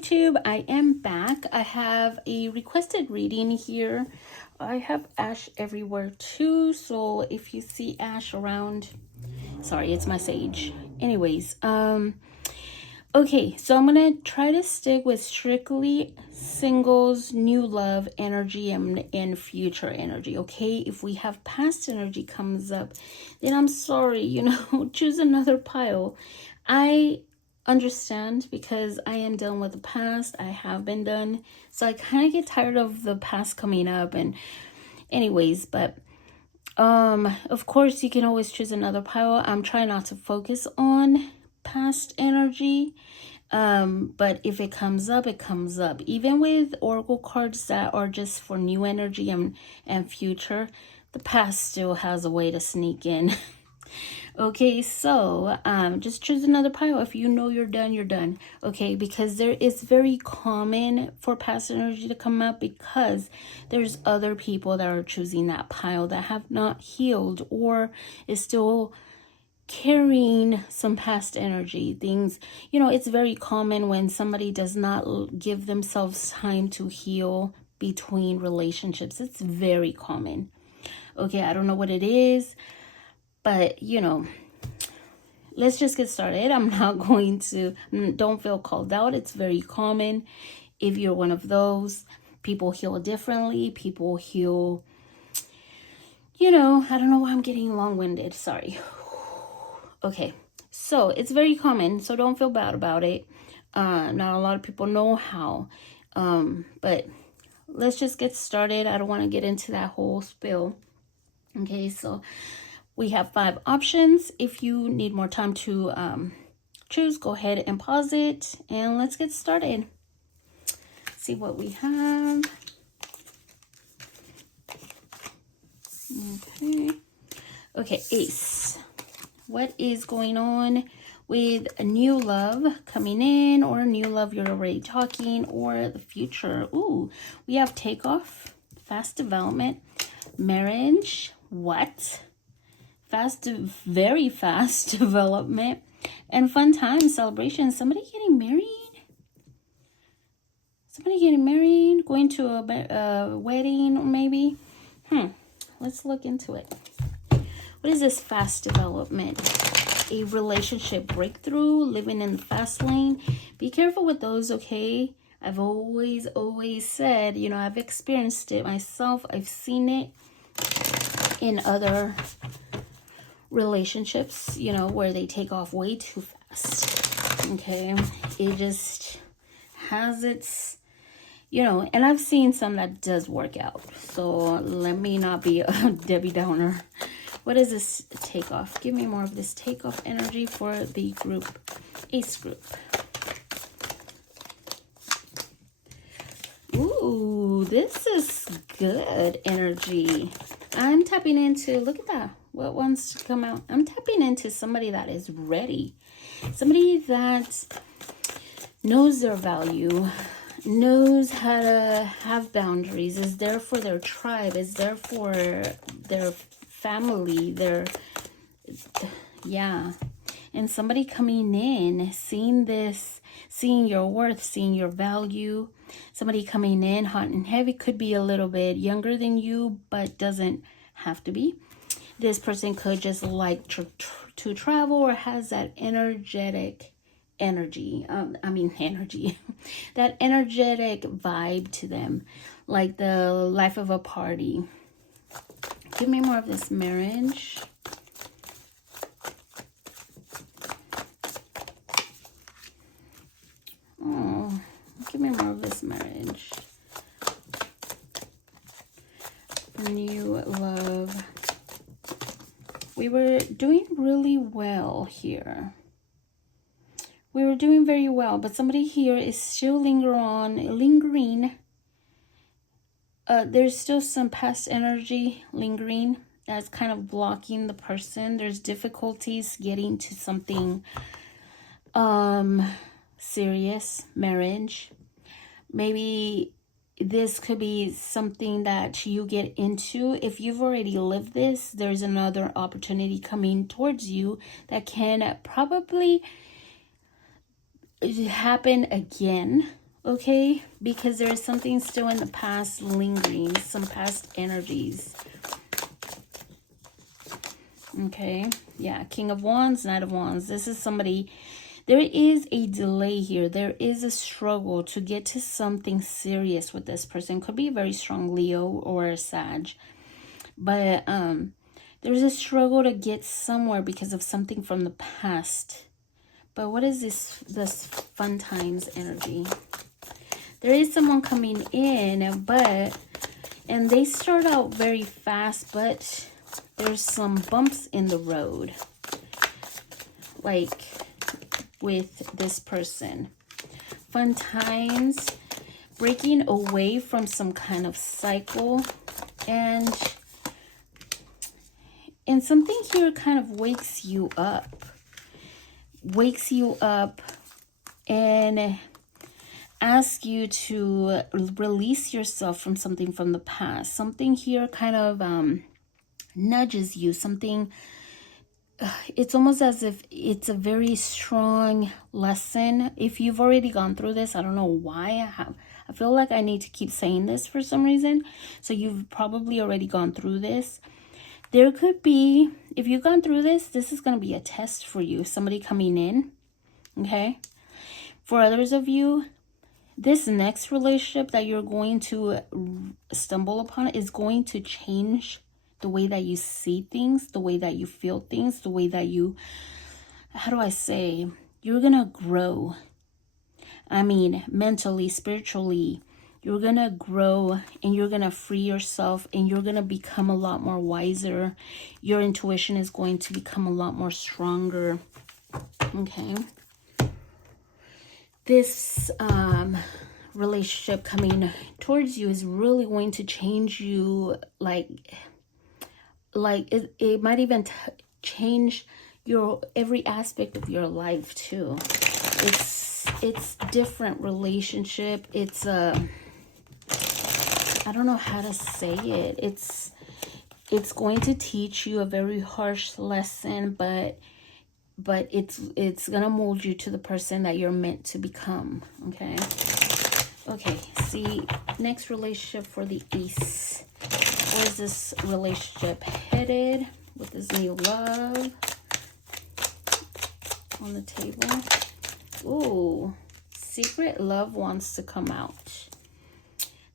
YouTube, I am back. I have a requested reading here. I have ash everywhere too, so if you see ash around, sorry, it's my sage. Anyways, okay, so I'm gonna try to stick with strictly singles, new love energy, and future energy. Okay, if we have past energy comes up, then I'm sorry, choose another pile. I understand because I am done with the past. I have been done, so I kind of get tired of the past coming up. And anyways, but of course you can always choose another pile. I'm trying not to focus on past energy, but if it comes up, it comes up. Even with oracle cards that are just for new energy and future, the past still has a way to sneak in. Okay, so just choose another pile. If you know you're done, you're done. Okay, because it's very common for past energy to come up because there's other people that are choosing that pile that have not healed or is still carrying some past energy things. It's very common when somebody does not give themselves time to heal between relationships. It's very common. Okay, I don't know what it is, but let's just get started. I'm not going to, don't feel called out. It's very common. If you're one of those, people heal differently. People heal, I don't know why I'm getting long-winded. Sorry. Okay, so it's very common, so don't feel bad about it. Not a lot of people know how, but let's just get started. I don't want to get into that whole spill. Okay, so we have 5 options. If you need more time to choose, go ahead and pause it, and let's get started. See what we have. Okay, Ace. What is going on with a new love coming in, or a new love you're already talking, or the future? Ooh, we have takeoff, fast development, marriage. What? Very fast development, and fun time, celebration. Somebody getting married? Going to a wedding, or maybe? Let's look into it. What is this fast development? A relationship breakthrough, living in the fast lane. Be careful with those, okay? I've always said, I've experienced it myself. I've seen it in other relationships, where they take off way too fast. Okay, it just has its, and I've seen some that does work out. So let me not be a Debbie Downer. What is this takeoff? Give me more of this takeoff energy for the group, Ace group. Ooh, this is good energy. I'm tapping into, look at that. What wants to come out? I'm tapping into somebody that is ready. Somebody that knows their value, knows how to have boundaries, is there for their tribe, is there for their family, and somebody coming in, seeing this, seeing your worth, seeing your value. Somebody coming in hot and heavy, could be a little bit younger than you, but doesn't have to be. This person could just like to travel, or has that energetic energy. That energetic vibe to them, like the life of a party. Give me more of this marriage. Oh, give me more of this marriage. New love. We were doing really well here. We were doing very well, but somebody here is still lingering. There's still some past energy lingering that's kind of blocking the person. There's difficulties getting to something serious, marriage. Maybe this could be something that you get into. If you've already lived this, there's another opportunity coming towards you that can probably happen again, Okay, because there is something still in the past lingering, some past energies. Okay, yeah, King of Wands, Knight of Wands. This is somebody, there is a delay here. There is a struggle to get to something serious with this person. Could be a very strong Leo or a Sag. But there's a struggle to get somewhere because of something from the past. But what is this fun times energy? There is someone coming in, and they start out very fast, but there's some bumps in the road, like with this person. Fun times, breaking away from some kind of cycle, and something here kind of wakes you up and ask you to release yourself from something from the past. Something here kind of nudges you. Something, it's almost as if it's a very strong lesson. If you've already gone through this, I don't know why I feel like I need to keep saying this for some reason. So you've probably already gone through this. There could be, if you've gone through this, this is going to be a test for you. Somebody coming in, okay? For others of you, this next relationship that you're going to stumble upon is going to change the way that you see things, the way that you feel things, the way that you, how do I say, you're going to grow. I mean, mentally, spiritually, you're going to grow and you're going to free yourself and you're going to become a lot more wiser. Your intuition is going to become a lot more stronger. Okay. This relationship coming towards you is really going to change you. Like it might even change your every aspect of your life too. It's different relationship. It's I don't know how to say it. It's going to teach you a very harsh lesson, but it's gonna mold you to the person that you're meant to become. Okay. See, next relationship for the Ace. Where is this relationship headed with this new love on the table? Ooh, secret love wants to come out.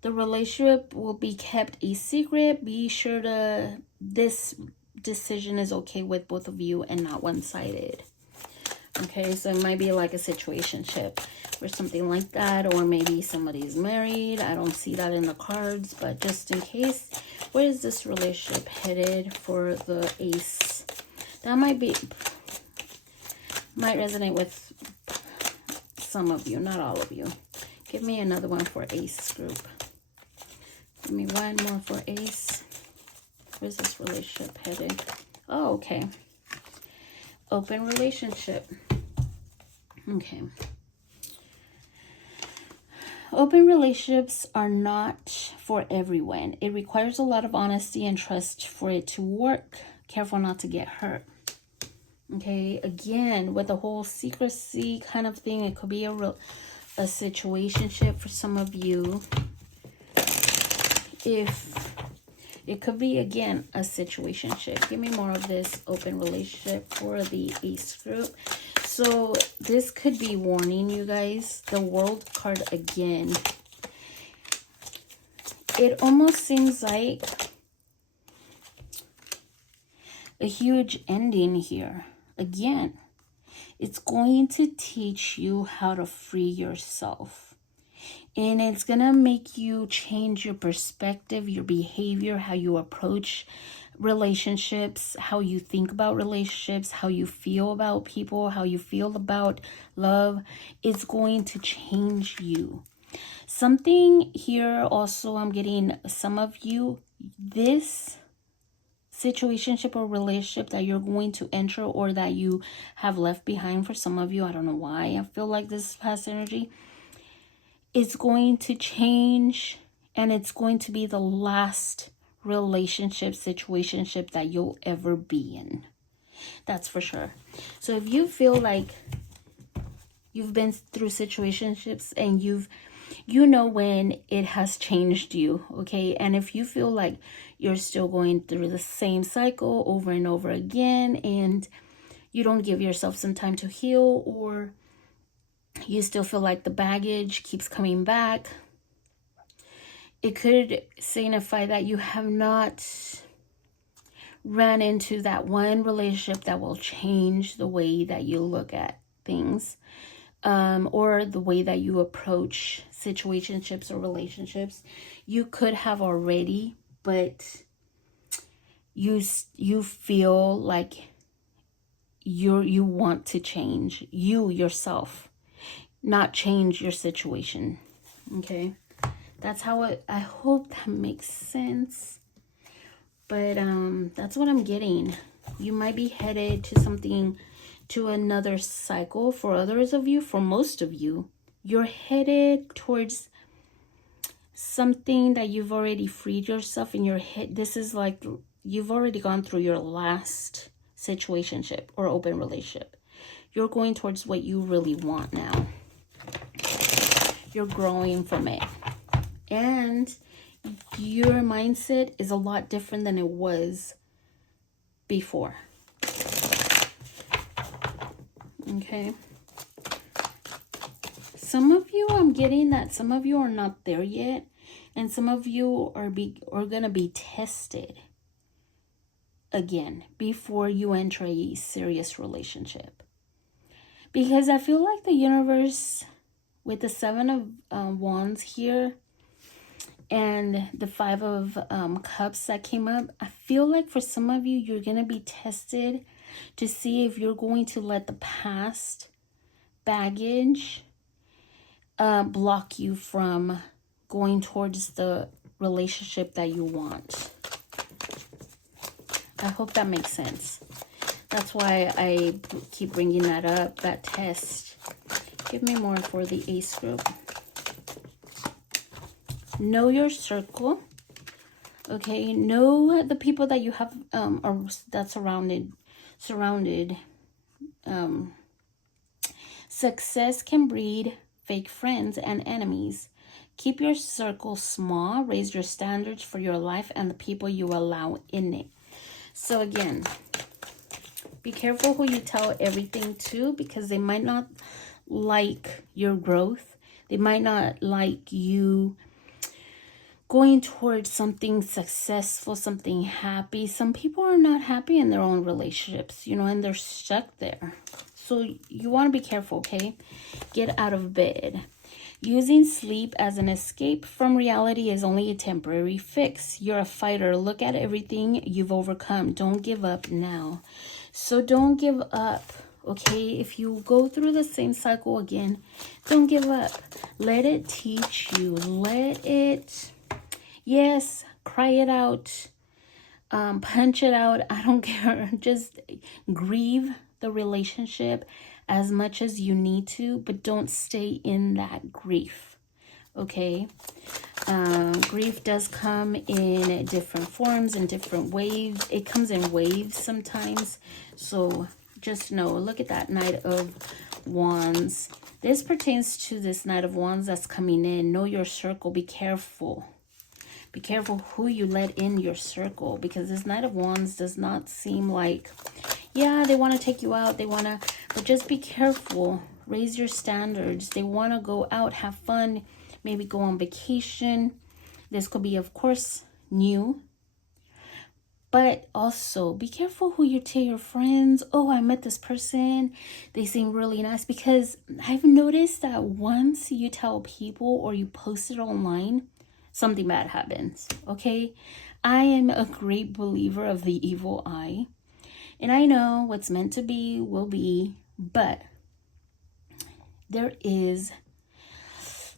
The relationship will be kept a secret. Be sure to, this decision is okay with both of you and not one-sided. Okay, so it might be like a situationship or something like that, or maybe somebody's married. I don't see that in the cards, but just in case, where is this relationship headed for the Ace? That might resonate with some of you, not all of you. Give me another one for Ace group. Give me one more for Ace. Where's this relationship headed? Oh, okay. Open relationship. Okay. Open relationships are not for everyone. It requires a lot of honesty and trust for it to work. Careful not to get hurt. Okay, again, with the whole secrecy kind of thing, it could be a situationship for some of you. If it could be, again, a situationship. Give me more of this open relationship for the Ace group. So this could be warning you guys. The World card again. It almost seems like a huge ending here. Again, it's going to teach you how to free yourself. And it's going to make you change your perspective, your behavior, how you approach relationships, how you think about relationships, how you feel about people, how you feel about love. It's going to change you. Something here also, I'm getting some of you, this situationship or relationship that you're going to enter or that you have left behind for some of you. I don't know why I feel like this is past energy. It's going to change, and it's going to be the last relationship, situationship that you'll ever be in. That's for sure. So if you feel like you've been through situationships and you've you know when it has changed you, okay? And if you feel like you're still going through the same cycle over and over again, and you don't give yourself some time to heal, or you still feel like the baggage keeps coming back, it could signify that you have not ran into that one relationship that will change the way that you look at things, or the way that you approach situationships or relationships. You could have already, but you feel like you want to change you yourself, not change your situation. Okay, that's how I hope that makes sense. But that's what I'm getting. You might be headed to something, to another cycle. For others of you, for most of you, you're headed towards something that you've already freed yourself in your head. This is like you've already gone through your last situationship or open relationship. You're going towards what you really want now. You're growing from it. And your mindset is a lot different than it was before. Okay. Some of you, I'm getting that some of you are not there yet, and some of you are gonna be tested again before you enter a serious relationship. Because I feel like the universe, with the 7 of Wands here and the 5 of Cups that came up, I feel like for some of you, you're going to be tested to see if you're going to let the past baggage block you from going towards the relationship that you want. I hope that makes sense. That's why I keep bringing that up, that test. Give me more for the Ace group. Know your circle. Okay, know the people that you have or that surrounded. Success can breed fake friends and enemies. Keep your circle small. Raise your standards for your life and the people you allow in it. So again, be careful who you tell everything to, because they might not like your growth. They might not like you going towards something successful, something happy. Some people are not happy in their own relationships, and they're stuck there. So you want to be careful, okay? Get out of bed. Using sleep as an escape from reality is only a temporary fix. You're a fighter. Look at everything you've overcome. Don't give up now. So don't give up, okay? If you go through the same cycle again, don't give up. Let it teach you. Let it, yes, cry it out. Punch it out. I don't care. Just grieve the relationship as much as you need to, but don't stay in that grief, okay? Grief does come in different forms, in different waves. It comes in waves sometimes. So just know, look at that Knight of Wands. This pertains to this Knight of Wands that's coming in. Know your circle. Be careful. Be careful who you let in your circle, because this Knight of Wands does not seem like, yeah, they want to take you out. But just be careful. Raise your standards. They want to go out, have fun, maybe go on vacation. This could be, of course, new. But also be careful who you tell your friends. Oh, I met this person. They seem really nice. Because I've noticed that once you tell people or you post it online, something bad happens, okay? I am a great believer of the evil eye. And I know what's meant to be will be, but there is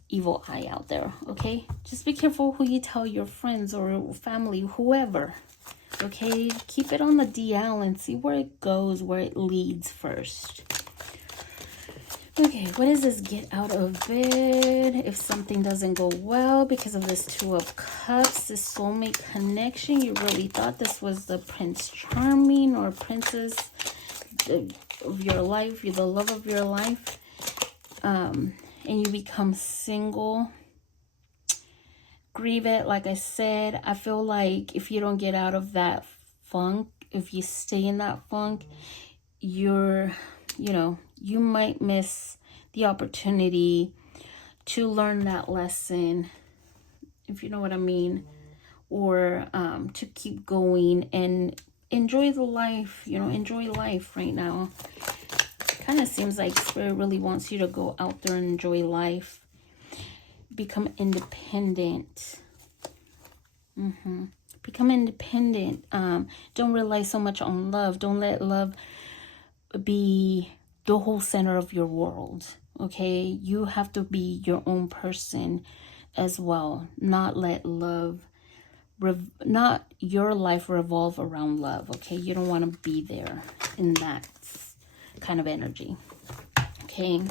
evil eye out there, okay? Just be careful who you tell your friends or family, whoever, okay? Keep it on the DL and see where it goes, where it leads first. Okay, what is this? Get out of bed. If something doesn't go well because of this 2 of Cups, this soulmate connection, you really thought this was the Prince Charming or Princess of your life, you're the love of your life, and you become single. grieve it. Like I said, I feel like if you don't get out of that funk, if you stay in that funk, you might miss the opportunity to learn that lesson, if you know what I mean, or to keep going and enjoy the life, enjoy life right now. Kind of seems like Spirit really wants you to go out there and enjoy life. Become independent. Become independent. Don't rely so much on love. Don't let love be the whole center of your world. Okay? You have to be your own person as well. Not let love, not your life revolve around love. Okay? You don't want to be there in that kind of energy. Okay?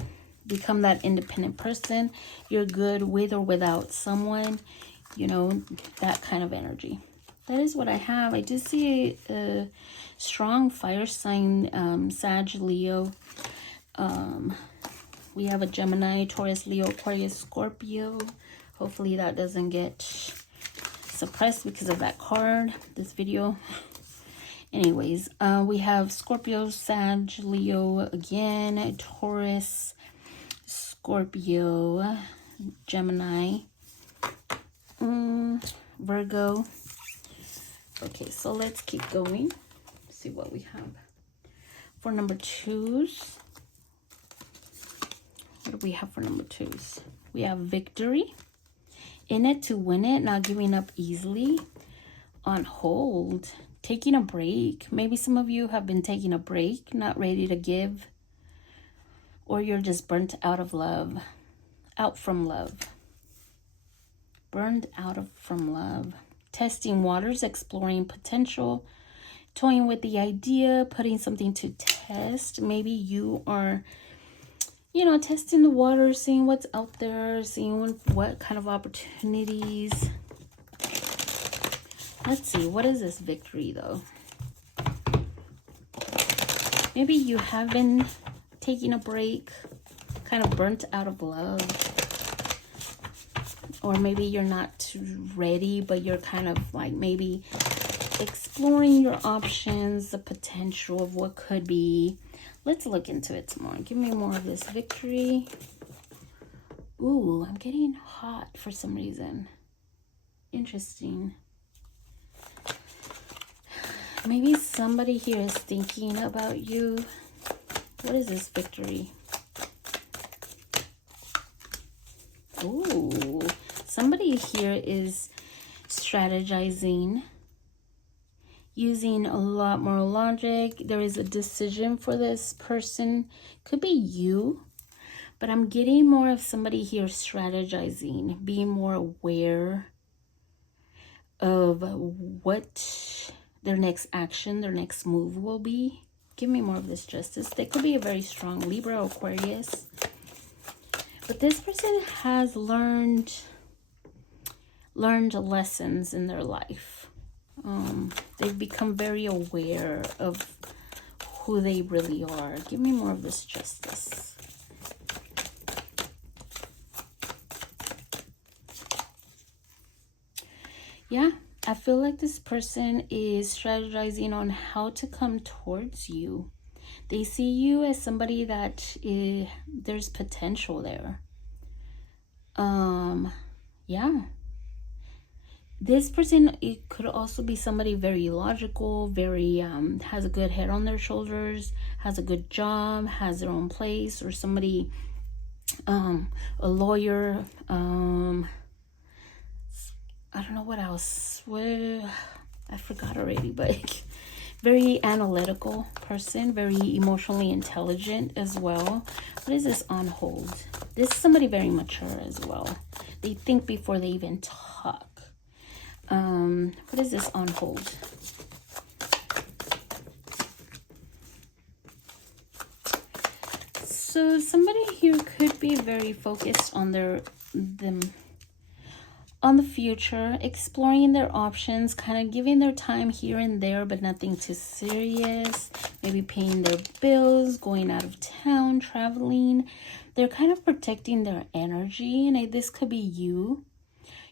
Become that independent person. You're good with or without someone, that kind of energy. That is what I have. I do see a strong fire sign, Sag, Leo. We have a Gemini, Taurus, Leo, Aquarius, Scorpio. Hopefully that doesn't get suppressed because of that card, this video. Anyways, we have Scorpio, Sag, Leo again, Taurus, Scorpio, Gemini, Virgo. Okay, so let's keep going. See what we have for number 2s. What do we have for number 2s? We have victory. In it to win it, not giving up easily. On hold. Taking a break. Maybe some of you have been taking a break, not ready to give. Or you're just burnt out of love. Out from love. Burned out from love. Testing waters, exploring potential, toying with the idea, putting something to test. Maybe you are, testing the waters, seeing what's out there, seeing what kind of opportunities. Let's see, what is this victory though? Maybe you have been taking a break, kind of burnt out of love. Or maybe you're not too ready, but you're kind of like maybe exploring your options, the potential of what could be. Let's look into it some more. Give me more of this victory. Ooh, I'm getting hot for some reason. Interesting. Maybe somebody here is thinking about you. What is this victory? Ooh. Somebody here is strategizing, using a lot more logic. There is a decision for this person. Could be you, but I'm getting more of somebody here strategizing, being more aware of what their next action, their next move will be. Give me more of this justice. They could be a very strong Libra or Aquarius. But this person has learned lessons in their life. They've become very aware of who they really are. Give me more of this justice. Yeah, I feel like this person is strategizing on how to come towards you. They see you as somebody that there's potential there. Yeah. This person, it could also be somebody very logical, very has a good head on their shoulders, has a good job, has their own place, or somebody, a lawyer, I don't know what else. Well, I forgot already, but very analytical person, very emotionally intelligent as well. What is this on hold? This is somebody very mature as well. They think before they even talk. What is this on hold? So somebody here could be very focused on on the future, exploring their options, kind of giving their time here and there, but nothing too serious. Maybe paying their bills, going out of town, traveling. They're kind of protecting their energy, and this could be you.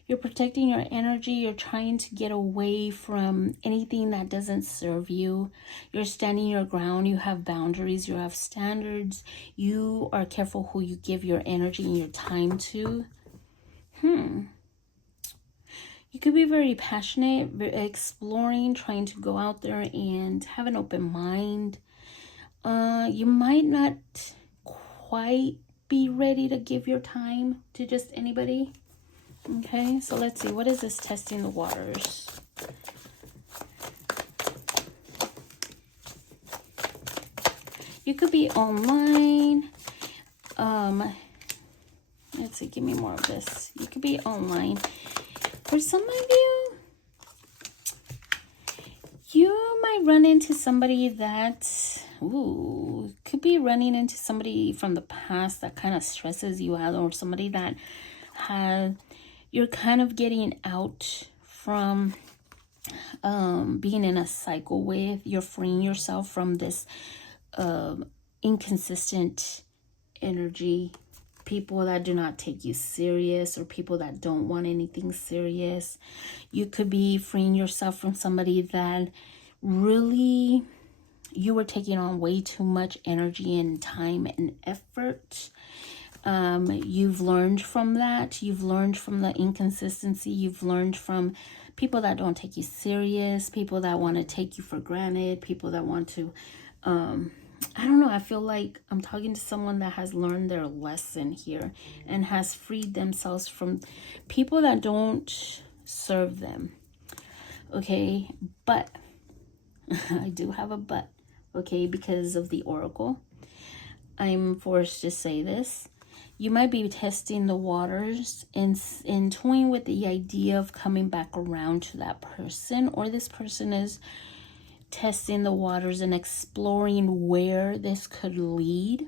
You're protecting your energy. You're trying to get away from anything that doesn't serve you. You're standing your ground. You have boundaries. You have standards. You are careful who you give your energy and your time to. You could be very passionate, exploring, trying to go out there and have an open mind. You might not quite be ready to give your time to just anybody. Okay, so let's see. What is this testing the waters? You could be online. Let's see. Give me more of this. You could be online. For some of you, you might run into somebody that, could be running into somebody from the past that kind of stresses you out, or somebody that you're kind of getting out from being in a cycle with. You're freeing yourself from this inconsistent energy, people that do not take you serious, or people that don't want anything serious. You could be freeing yourself from somebody that really you were taking on way too much energy and time and effort. You've learned from that. You've learned from the inconsistency. You've learned from people that don't take you serious, people that want to take you for granted, people that want to, I don't know. I feel like I'm talking to someone that has learned their lesson here and has freed themselves from people that don't serve them. Okay, but I do have a but, okay, because of the oracle. I'm forced to say this. You might be testing the waters and toying with the idea of coming back around to that person, or this person is testing the waters and exploring where this could lead.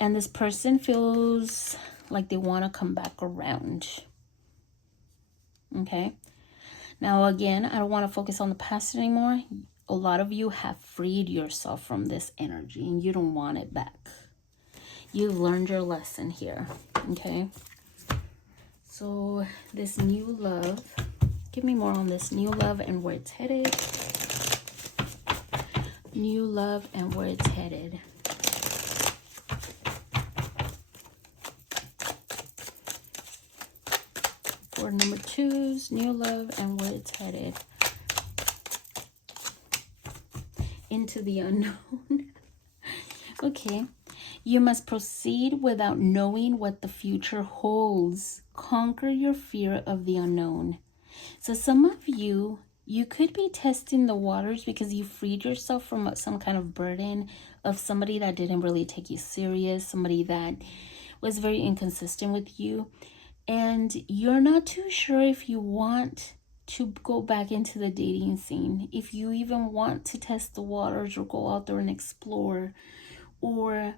And this person feels like they want to come back around. Okay. Now, again, I don't want to focus on the past anymore. A lot of you have freed yourself from this energy and you don't want it back. You've learned your lesson here. Okay. So this new love, give me more on this new love and where it's headed. New love and where it's headed. For number 2's new love and where it's headed. Into the unknown. Okay. You must proceed without knowing what the future holds. Conquer your fear of the unknown. So some of you, you could be testing the waters because you freed yourself from some kind of burden of somebody that didn't really take you serious, somebody that was very inconsistent with you. And you're not too sure if you want to go back into the dating scene, if you even want to test the waters or go out there and explore, or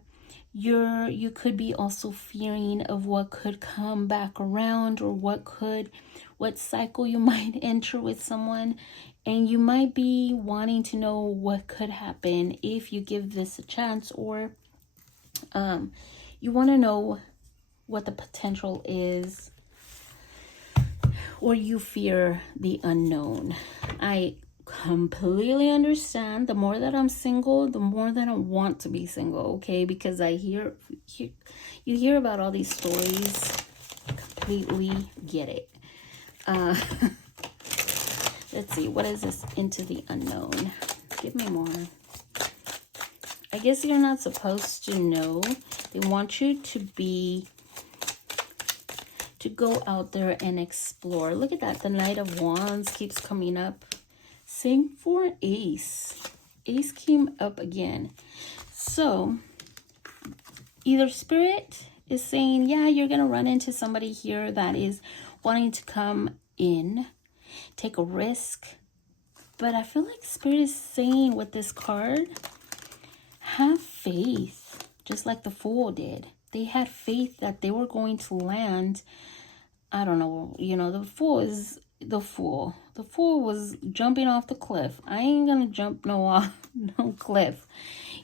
you could be also fearing of what could come back around, or what cycle you might enter with someone, and you might be wanting to know what could happen if you give this a chance, or you want to know what the potential is, or you fear the unknown. I completely understand. The more that I'm single, the more that I want to be single, okay? Because you hear about all these stories. Completely get it. Let's see, what is this into the unknown? Give me more. I guess you're not supposed to know. They want you to go out there and explore. Look at that. The Knight of Wands keeps coming up. Same for Ace. Ace came up again. So either Spirit is saying, yeah, you're going to run into somebody here that is wanting to come in, take a risk. But I feel like Spirit is saying with this card, have faith, just like the Fool did. They had faith that they were going to land. I don't know, the Fool is the Fool. The Fool was jumping off the cliff. I ain't gonna jump no cliff.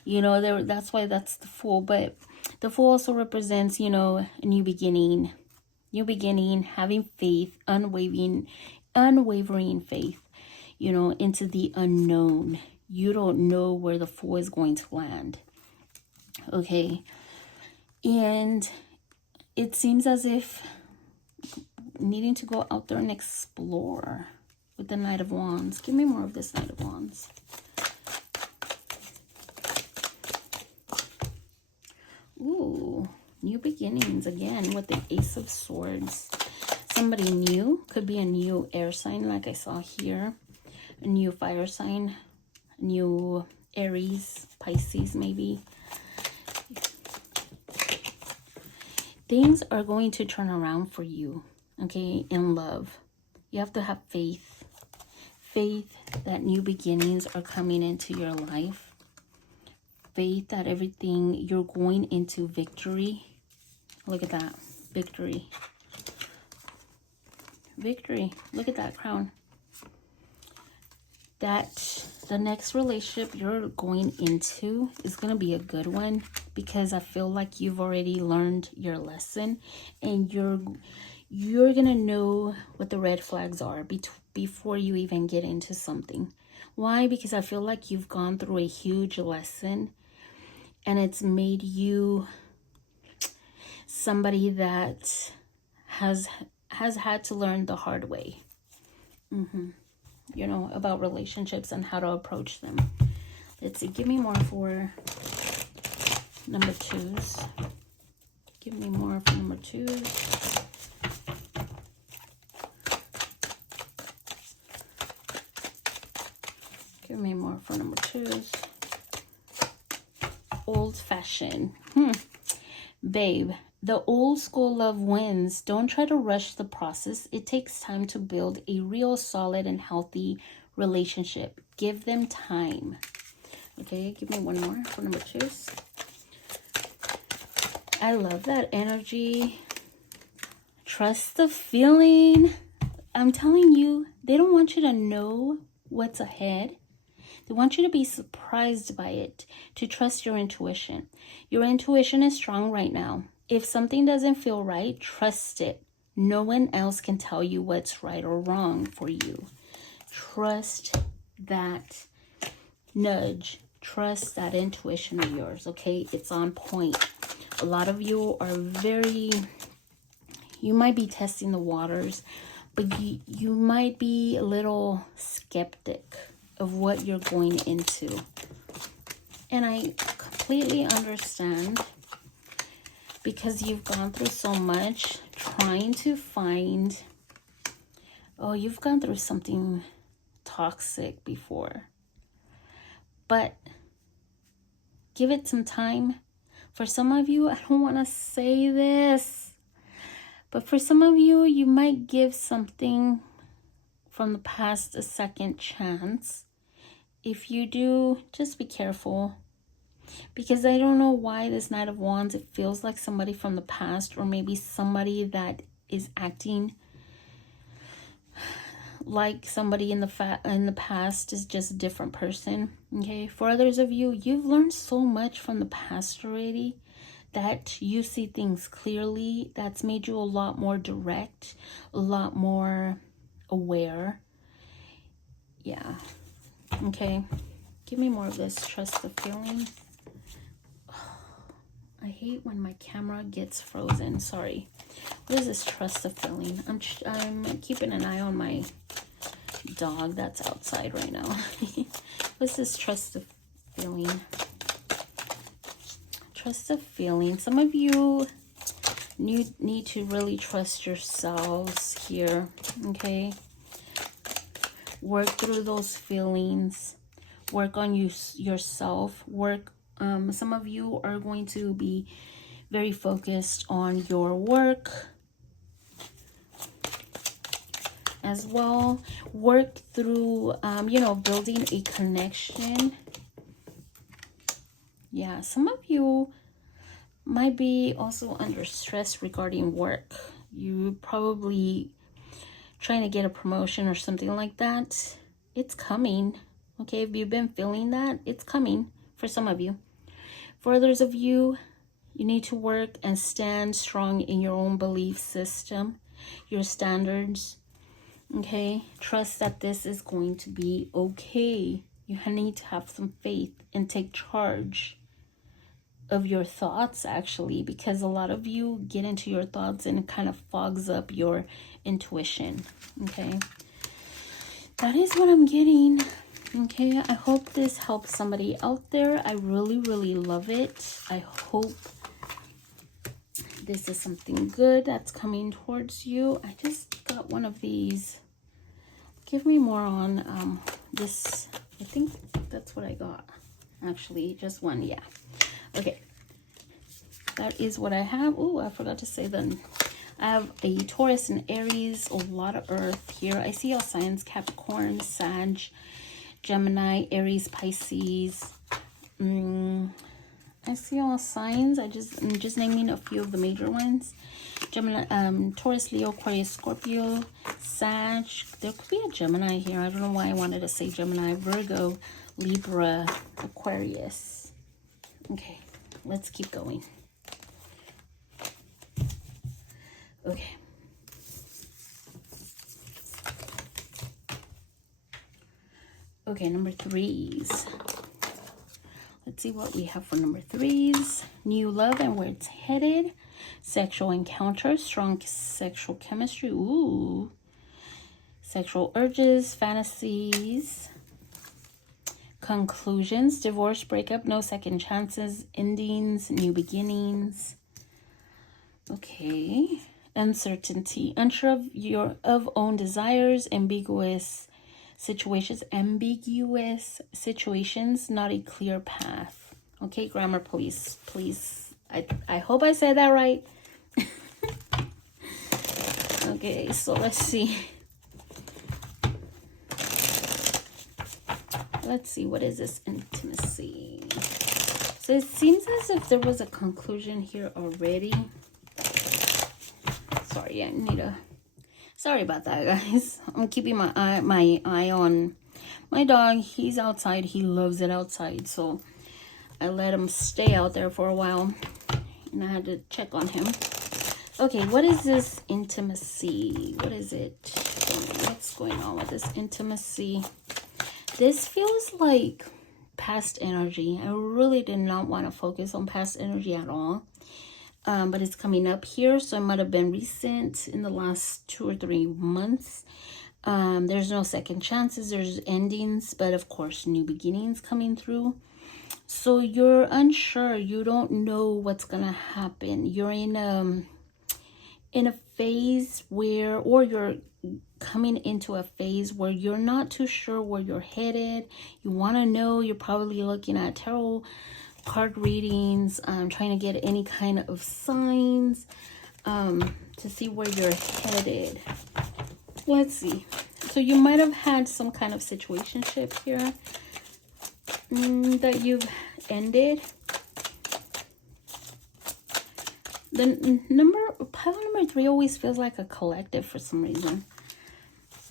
That's why that's the Fool. But the Fool also represents, a new beginning, new beginning, having faith, unwavering faith, you know, into the unknown. You don't know where the fool is going to land. Okay. And it seems as if needing to go out there and explore with the Knight of Wands. Give me more of this Knight of Wands. Ooh, new beginnings again with the Ace of Swords. Somebody new, could be a new air sign like I saw here, a new fire sign, a new Aries, Pisces maybe. Things are going to turn around for you, okay, in love. You have to have faith. Faith that new beginnings are coming into your life. Faith that everything, you're going into victory. Look at that, victory. Victory, look at that crown. That the next relationship you're going into is going to be a good one, because I feel like you've already learned your lesson, and you're going to know what the red flags are before you even get into something. Why? Because I feel like you've gone through a huge lesson, and it's made you somebody that has had to learn the hard way. You know, about relationships and how to approach them. Let's see, give me more for number twos. Give me more for number twos. Give me more for number twos. Old fashioned. Babe, the old school love wins. Don't try to rush the process. It takes time to build a real solid and healthy relationship. Give them time. Okay, give me one more for number twos. I love that energy. Trust the feeling. I'm telling you, they don't want you to know what's ahead. They want you to be surprised by it, to trust your intuition. Your intuition is strong right now. If something doesn't feel right, trust it. No one else can tell you what's right or wrong for you. Trust that nudge. Trust that intuition of yours, okay? It's on point. A lot of you are you might be testing the waters, but you might be a little skeptic of what you're going into. And I completely understand, because you've gone through so much trying to find, you've gone through something toxic before. But give it some time. For some of you, I don't want to say this, but for some of you, you might give something from the past a second chance. If you do, just be careful. Because I don't know why this Knight of Wands, it feels like somebody from the past, or maybe somebody that is acting like somebody in the past is just a different person. Okay, for others of you, you've learned so much from the past already that you see things clearly. That's made you a lot more direct, a lot more aware. Yeah. Okay, give me more of this. Trust the feeling. I hate when my camera gets frozen. Sorry. What is this? Trust the feeling. I'm keeping an eye on my dog that's outside right now. What's this? Trust the feeling. Trust the feeling. Some of you need to really trust yourselves here. Okay. Work through those feelings. Work on yourself. Some of you are going to be very focused on your work as well. Work through, building a connection. Yeah, some of you might be also under stress regarding work. You probably trying to get a promotion or something like that. It's coming. Okay, if you've been feeling that, it's coming for some of you. For others of you, You need to work and stand strong in your own belief system, your standards. Okay, trust that this is going to be okay. You need to have some faith and take charge of your thoughts, actually, because a lot of you get into your thoughts and it kind of fogs up your intuition. Okay, that is what I'm getting. Okay, I hope this helps somebody out there. I really, really love it. I hope this is something good that's coming towards you. I just got one of these. Give me more on this. I think that's what I got. Actually, just one. Yeah. Okay. That is what I have. Oh, I forgot to say then. I have a Taurus and Aries, a lot of Earth here. I see all signs: Capricorn, Sag, Gemini, Aries, Pisces. I see all signs. I'm just naming a few of the major ones. Gemini, Taurus, Leo, Aquarius, Scorpio, Sag. There could be a Gemini here. I don't know why I wanted to say Gemini. Virgo, Libra, Aquarius. Okay, let's keep going. Okay. Okay, number threes. Let's see what we have for number threes. New love and where it's headed. Sexual encounters, strong sexual chemistry. Ooh. Sexual urges, fantasies. Conclusions, divorce, breakup, no second chances, endings, new beginnings. Okay. Uncertainty, unsure of your own desires, ambiguous situations, not a clear path. Okay, grammar police, please. I hope I said that right. Okay, so let's see. Let's see, what is this intimacy? So it seems as if there was a conclusion here already. Sorry, I need a... Sorry about that, guys. I'm keeping my eye on my dog. He's outside. He loves it outside. So I let him stay out there for a while. And I had to check on him. Okay, what is this intimacy? What is it? What's going on with this intimacy? This feels like past energy. I really did not want to focus on past energy at all. But it's coming up here, so it might have been recent in the last 2 or 3 months. There's no second chances, there's endings, but of course new beginnings coming through. So you're unsure, you don't know what's gonna happen. You're in a phase where, or you're coming into a phase where you're not too sure where you're headed. You want to know. You're probably looking at tarot card readings, trying to get any kind of signs to see where you're headed. Let's see. So you might have had some kind of situationship here that you've ended. The pile number 3 always feels like a collective for some reason.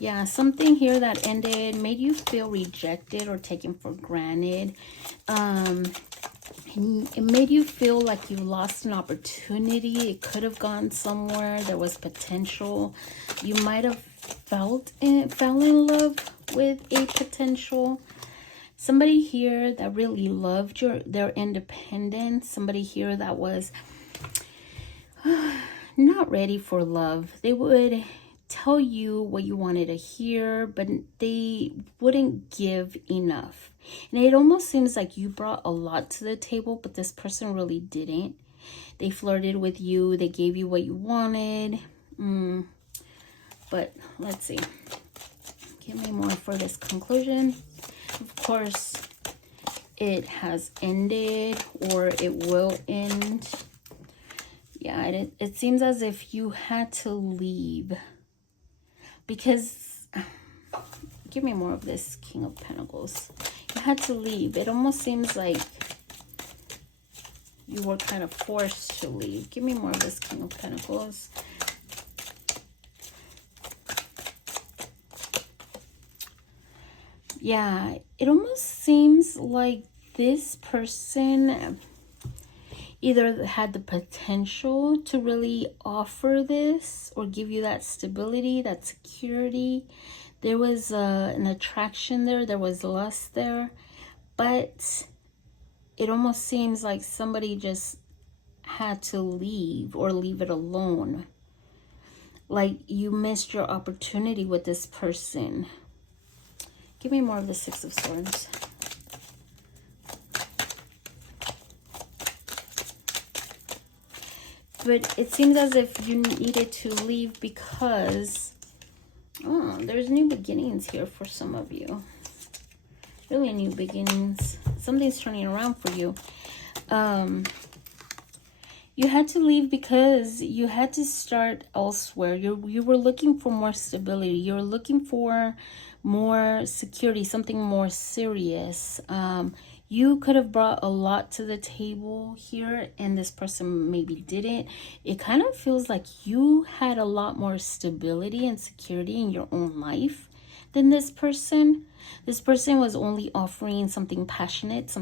Yeah, something here that ended made you feel rejected or taken for granted. It made you feel like you lost an opportunity. It could have gone somewhere. There was potential. You might have fell in love with a potential. Somebody here that really loved their independence. Somebody here that was not ready for love. They would tell you what you wanted to hear, but they wouldn't give enough. And it almost seems like you brought a lot to the table, but this person really didn't. They flirted with you. They gave you what you wanted. But let's see. Give me more for this conclusion. Of course, it has ended, or it will end. Yeah, it seems as if you had to leave. Because, give me more of this King of Pentacles. You had to leave. It almost seems like you were kind of forced to leave. Give me more of this King of Pentacles. Yeah, it almost seems like this person, either had the potential to really offer this or give you that stability, that security. There was an attraction there. There was lust there. But it almost seems like somebody just had to leave or leave it alone. Like you missed your opportunity with this person. Give me more of the Six of Swords. But it seems as if you needed to leave because, oh, there's new beginnings here for some of you. Really new beginnings. Something's turning around for you. You had to leave because you had to start elsewhere. You were looking for more stability. You were looking for more security, something more serious. You could have brought a lot to the table here and this person maybe didn't. It kind of feels like you had a lot more stability and security in your own life than this person. This person was only offering something passionate,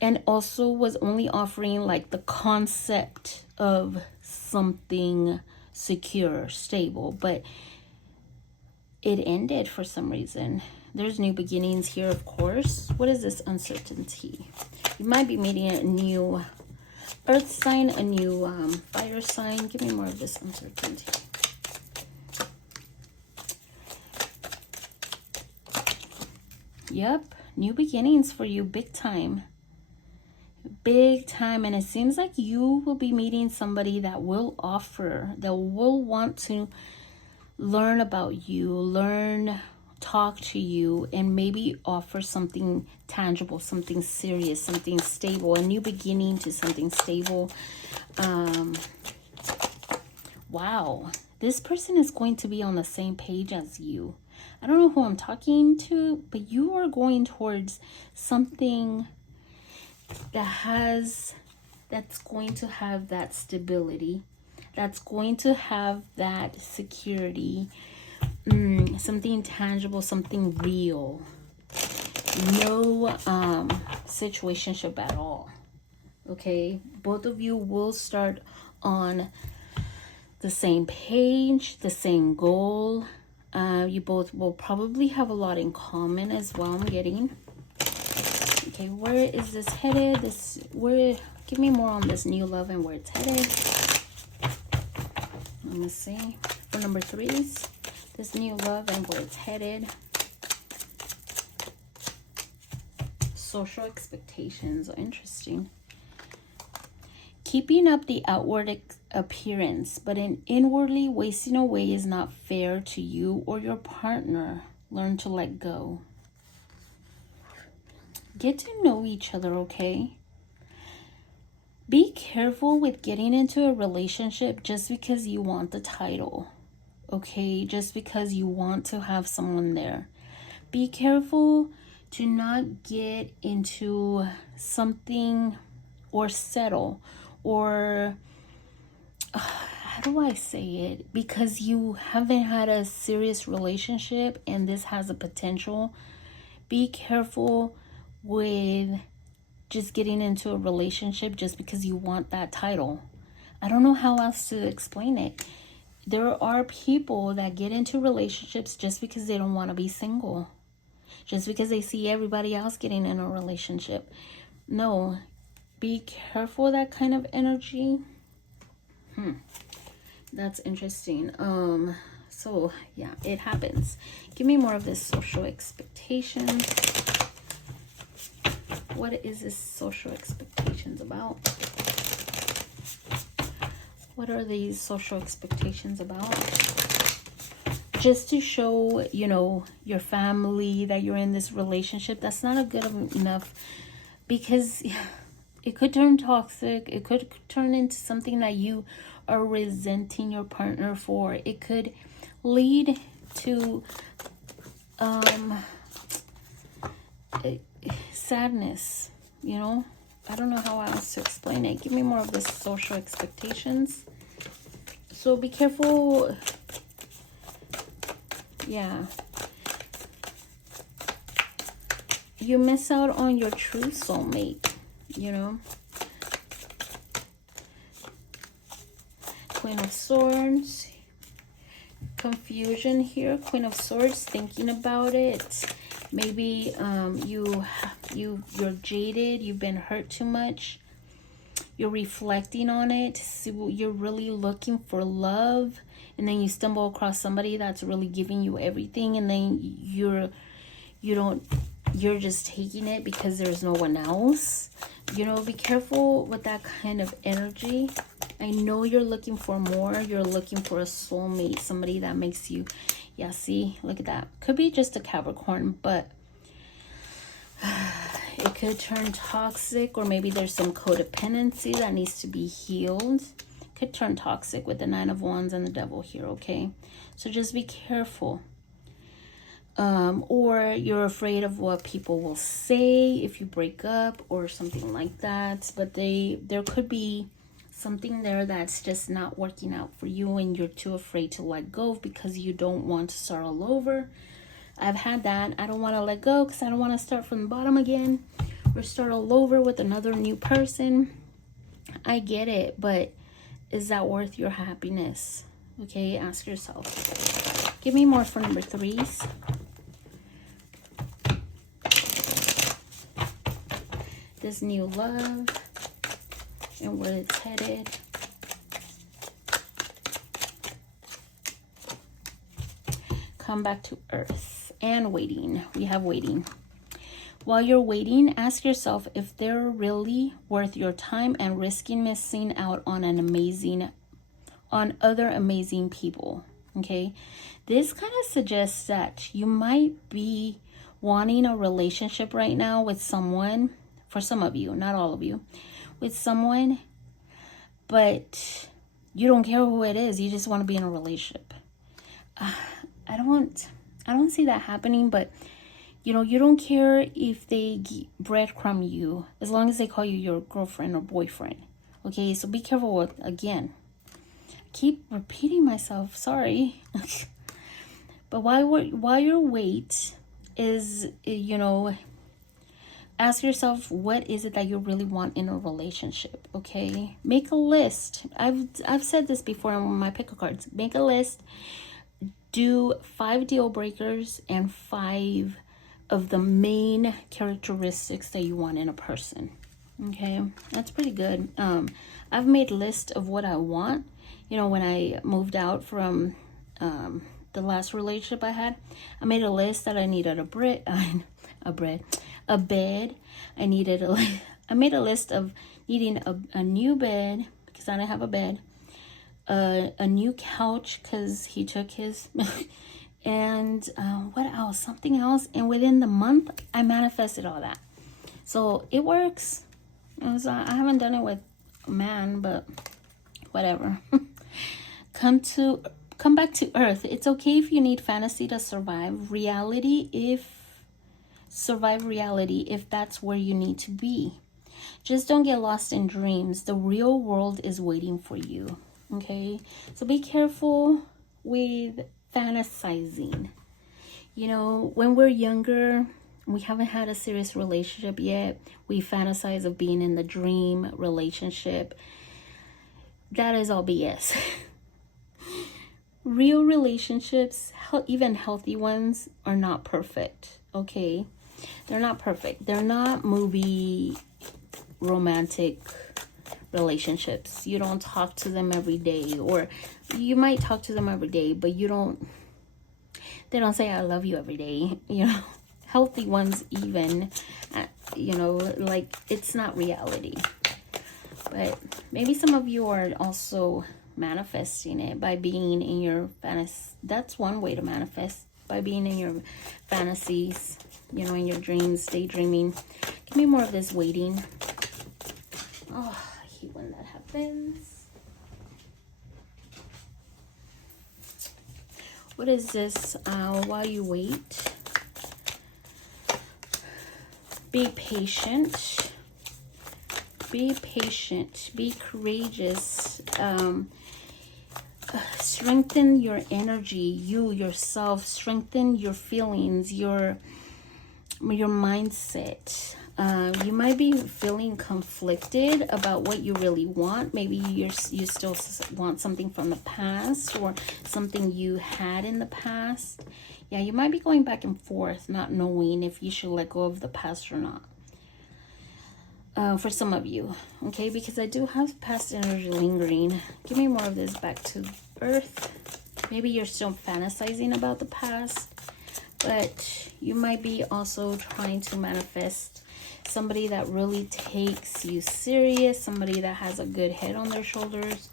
and also was only offering like the concept of something secure, stable, but it ended for some reason. There's new beginnings here, of course. What is this uncertainty? You might be meeting a new earth sign, a new fire sign. Give me more of this uncertainty. Yep, new beginnings for you, big time. Big time. And it seems like you will be meeting somebody that will offer, that will want to learn about you, talk to you, and maybe offer something tangible, something serious, something stable, a new beginning to something stable. Wow, this person is going to be on the same page as you. I don't know who I'm talking to, but you are going towards something that's going to have that stability, that's going to have that security, something tangible, something real. No situationship at all. Okay, both of you will start on the same page, the same goal. You both will probably have a lot in common as well, I'm getting. Okay, where is this headed? Give me more on this new love and where it's headed. Let me see. For number 3s, this new love and where it's headed. Social expectations are interesting. Keeping up the outward appearance, but inwardly wasting away is not fair to you or your partner. Learn to let go. Get to know each other, okay? Be careful with getting into a relationship just because you want the title, okay? Just because you want to have someone there. Be careful to not get into something or settle or how do I say it? Because you haven't had a serious relationship and this has a potential. Be careful with just getting into a relationship just because you want that title. I don't know how else to explain it. There are people that get into relationships just because they don't want to be single. Just because they see everybody else getting in a relationship. No, be careful of that kind of energy. That's interesting. So yeah, it happens. Give me more of this social expectations. What is this social expectations about? What are these social expectations about? Just to show, your family that you're in this relationship. That's not a good enough, because it could turn toxic. It could turn into something that you are resenting your partner for. It could lead to sadness, I don't know how else to explain it. Give me more of this social expectations. So be careful. Yeah. You miss out on your true soulmate, Queen of Swords. Confusion here. Queen of Swords, thinking about it. Maybe you're jaded. You've been hurt too much. You're reflecting on it. You're really looking for love, and then you stumble across somebody that's really giving you everything, and then you're just taking it because there's no one else. You know, be careful with that kind of energy. I know you're looking for more. You're looking for a soulmate, somebody that makes you, yeah, see, look at that. Could be just a Capricorn, but it could turn toxic, or maybe there's some codependency that needs to be healed. Could turn toxic with the Nine of Wands and the Devil here, okay? So just be careful. Or you're afraid of what people will say if you break up or something like that. But there could be something there that's just not working out for you, and you're too afraid to let go because you don't want to start all over. I've had that. I don't want to let go because I don't want to start from the bottom again or start all over with another new person. I get it, but is that worth your happiness? Okay, ask yourself. Give me more for number 3s. This new love and where it's headed. Come back to earth and waiting. We have waiting. While you're waiting, ask yourself if they're really worth your time and risking missing out on other amazing people. Okay, this kind of suggests that you might be wanting a relationship right now with someone. For some of you, not all of you, with someone, but you don't care who it is. You just want to be in a relationship. I don't see that happening, but you know, you don't care if they breadcrumb you as long as they call you your girlfriend or boyfriend. Okay, so be careful with, again, keep repeating myself, sorry. But while you wait is, you know, ask yourself, what is it that you really want in a relationship? Okay, make a list. I've said this before on my pick a cards. Make a list. Do 5 deal breakers and 5 of the main characteristics that you want in a person. Okay, that's pretty good. I've made a list of what I want. You know, when I moved out from the last relationship I had, I made a list that I needed a bed. I made a list of needing a new bed because I didn't have a bed, a new couch because he took his, and what else? Something else. And within the month, I manifested all that. So it works. I haven't done it with a man, but whatever. Come back to earth. It's okay if you need fantasy to survive reality if that's where you need to be. Just don't get lost in dreams. The real world is waiting for you. Okay, so be careful with fantasizing. You know, when we're younger, we haven't had a serious relationship yet, we fantasize of being in the dream relationship. That is all BS. Real relationships, even healthy ones, are not perfect. Okay, they're not perfect. They're not movie romantic relationships. You don't talk to them every day, or you might talk to them every day, but they don't say I love you every day. You know, healthy ones even, you know, like, it's not reality. But maybe some of you are also manifesting it by being in your fantasy. That's one way to manifest, by being in your fantasies, you know, in your dreams, daydreaming. Give me more of this waiting. Oh, I hate when that happens. What is this? While you wait, be patient. Be patient. Be courageous. Strengthen your energy, yourself. Strengthen your feelings, your mindset. You might be feeling conflicted about what you really want. Maybe you still want something from the past or something you had in the past. Yeah, you might be going back and forth, not knowing if you should let go of the past or not. For some of you, okay, because I do have past energy lingering. Give me more of this back to earth. Maybe you're still fantasizing about the past, but you might be also trying to manifest somebody that really takes you serious, somebody that has a good head on their shoulders.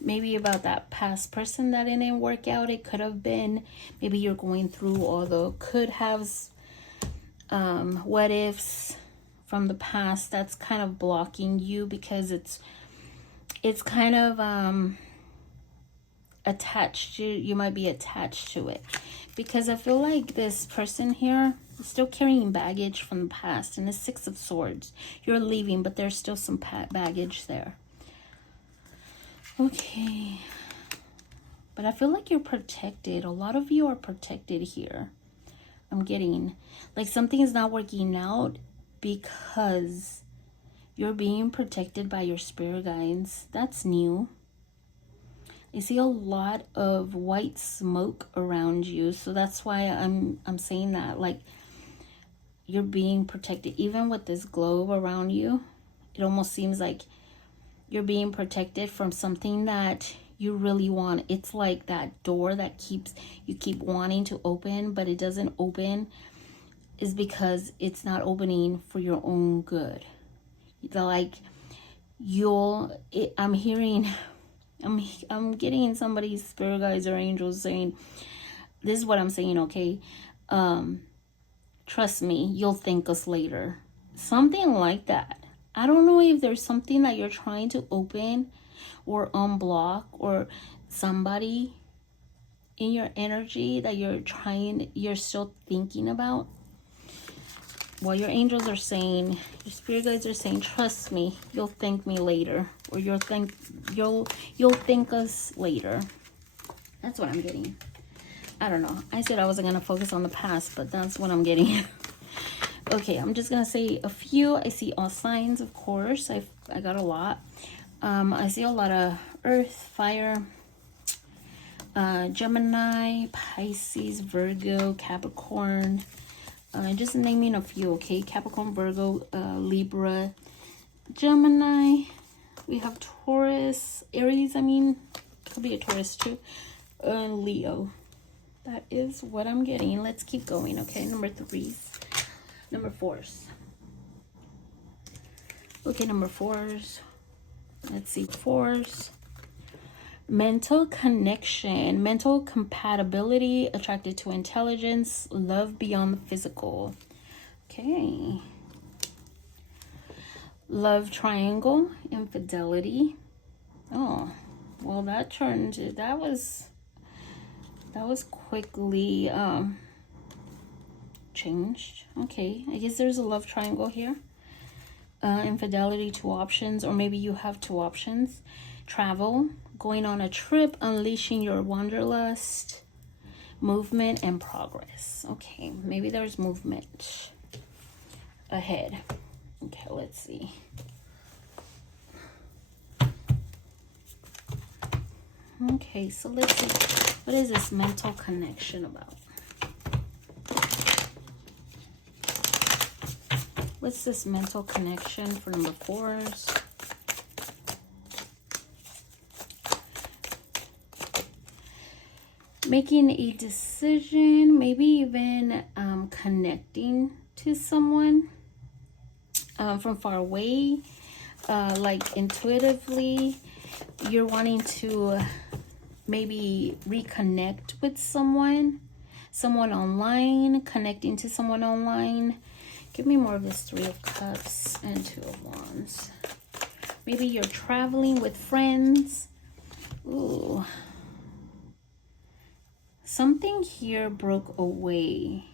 Maybe about that past person that didn't work out. It could have been, maybe you're going through all the could haves, what ifs from the past. That's kind of blocking you because it's kind of attached. You might be attached to it, because I feel like this person here is still carrying baggage from the past. And the Six of Swords, you're leaving, but there's still some baggage there. Okay, but I feel like you're protected. A lot of you are protected here. I'm getting like something is not working out because you're being protected by your spirit guides. That's new. I see a lot of white smoke around you, so that's why I'm saying that, like, you're being protected. Even with this globe around you, it almost seems like you're being protected from something that you really want. It's like that door that you keep wanting to open, but it doesn't open, is because it's not opening for your own good. Like, I'm hearing, I'm getting somebody's spirit guides or angels saying, this is what I'm saying, okay? Trust me, you'll thank us later. Something like that. I don't know if there's something that you're trying to open or unblock, or somebody in your energy that you're still thinking about. Well, your angels are saying, your spirit guides are saying, trust me, you'll thank me later, or you'll thank us later. That's what I'm getting. I don't know. I said I wasn't going to focus on the past, but that's what I'm getting. Okay, I'm just going to say a few. I see all signs, of course. I got a lot. I see a lot of earth, fire, Gemini, Pisces, Virgo, Capricorn. Just naming a few, okay? Capricorn, Virgo, Libra, Gemini. We have Taurus, Aries, could be a Taurus too. Leo. That is what I'm getting. Let's keep going, okay? Number 4s. Okay, number 4s. Let's see, 4s. Mental connection, mental compatibility, attracted to intelligence, love beyond the physical. Okay. Love triangle, infidelity. Oh, well, that was quickly changed. Okay, I guess there's a love triangle here. Infidelity, 2 options, or maybe you have 2 options. Travel, going on a trip, unleashing your wanderlust, movement, and progress. Okay, maybe there's movement ahead. Okay, let's see. Okay, so let's see. What is this mental connection about? What's this mental connection for number 4s? Making a decision, maybe even connecting to someone from far away, like intuitively. You're wanting to maybe reconnect with someone online, connecting to someone online. Give me more of this 3 of Cups and 2 of Wands. Maybe you're traveling with friends. Ooh. Something here broke away.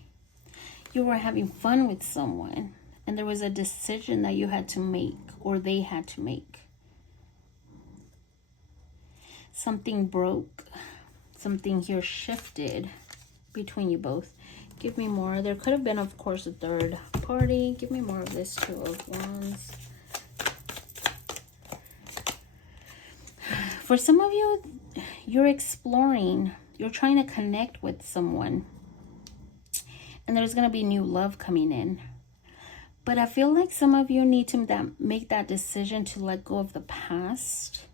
You were having fun with someone, and there was a decision that you had to make, or they had to make. Something broke. Something here shifted. between you both. Give me more. There could have been, of course, a third party. Give me more of this Two of Wands. For some of you, you're exploring. You're trying to connect with someone. And there's going to be new love coming in. But I feel like some of you need to make that decision to let go of the past.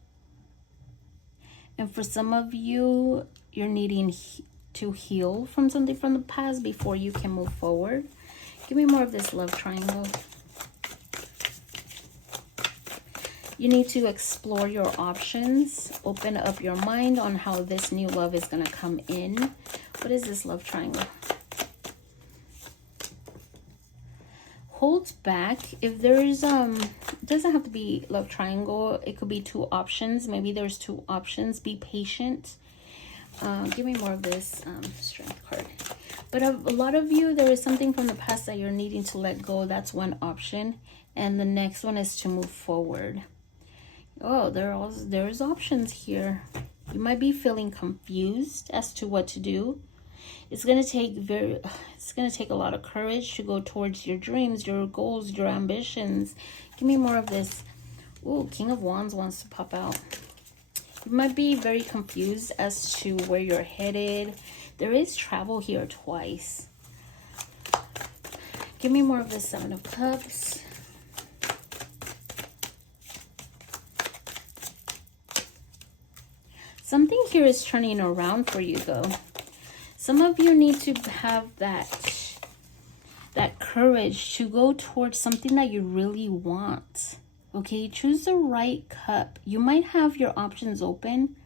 And for some of you, you're needing to heal from something from the past before you can move forward. Give me more of this love triangle. You need to explore your options. Open up your mind on how this new love is going to come in. What is this love triangle? Holds back. If there's it doesn't have to be love triangle, it could be two options. Maybe there's two options. Be patient. Give me more of this strength card. But a lot of you, there is something from the past that you're needing to let go. That's one option, and the next one is to move forward. Oh, there's options here. You might be feeling confused as to what to do. It's gonna take a lot of courage to go towards your dreams, your goals, your ambitions. Give me more of this. Ooh, King of Wands wants to pop out. You might be very confused as to where you're headed. There is travel here twice. Give me more of this Seven of Cups. Something here is turning around for you, though. Some of you need to have that courage to go towards something that you really want. Okay, choose the right cup. You might have your options open,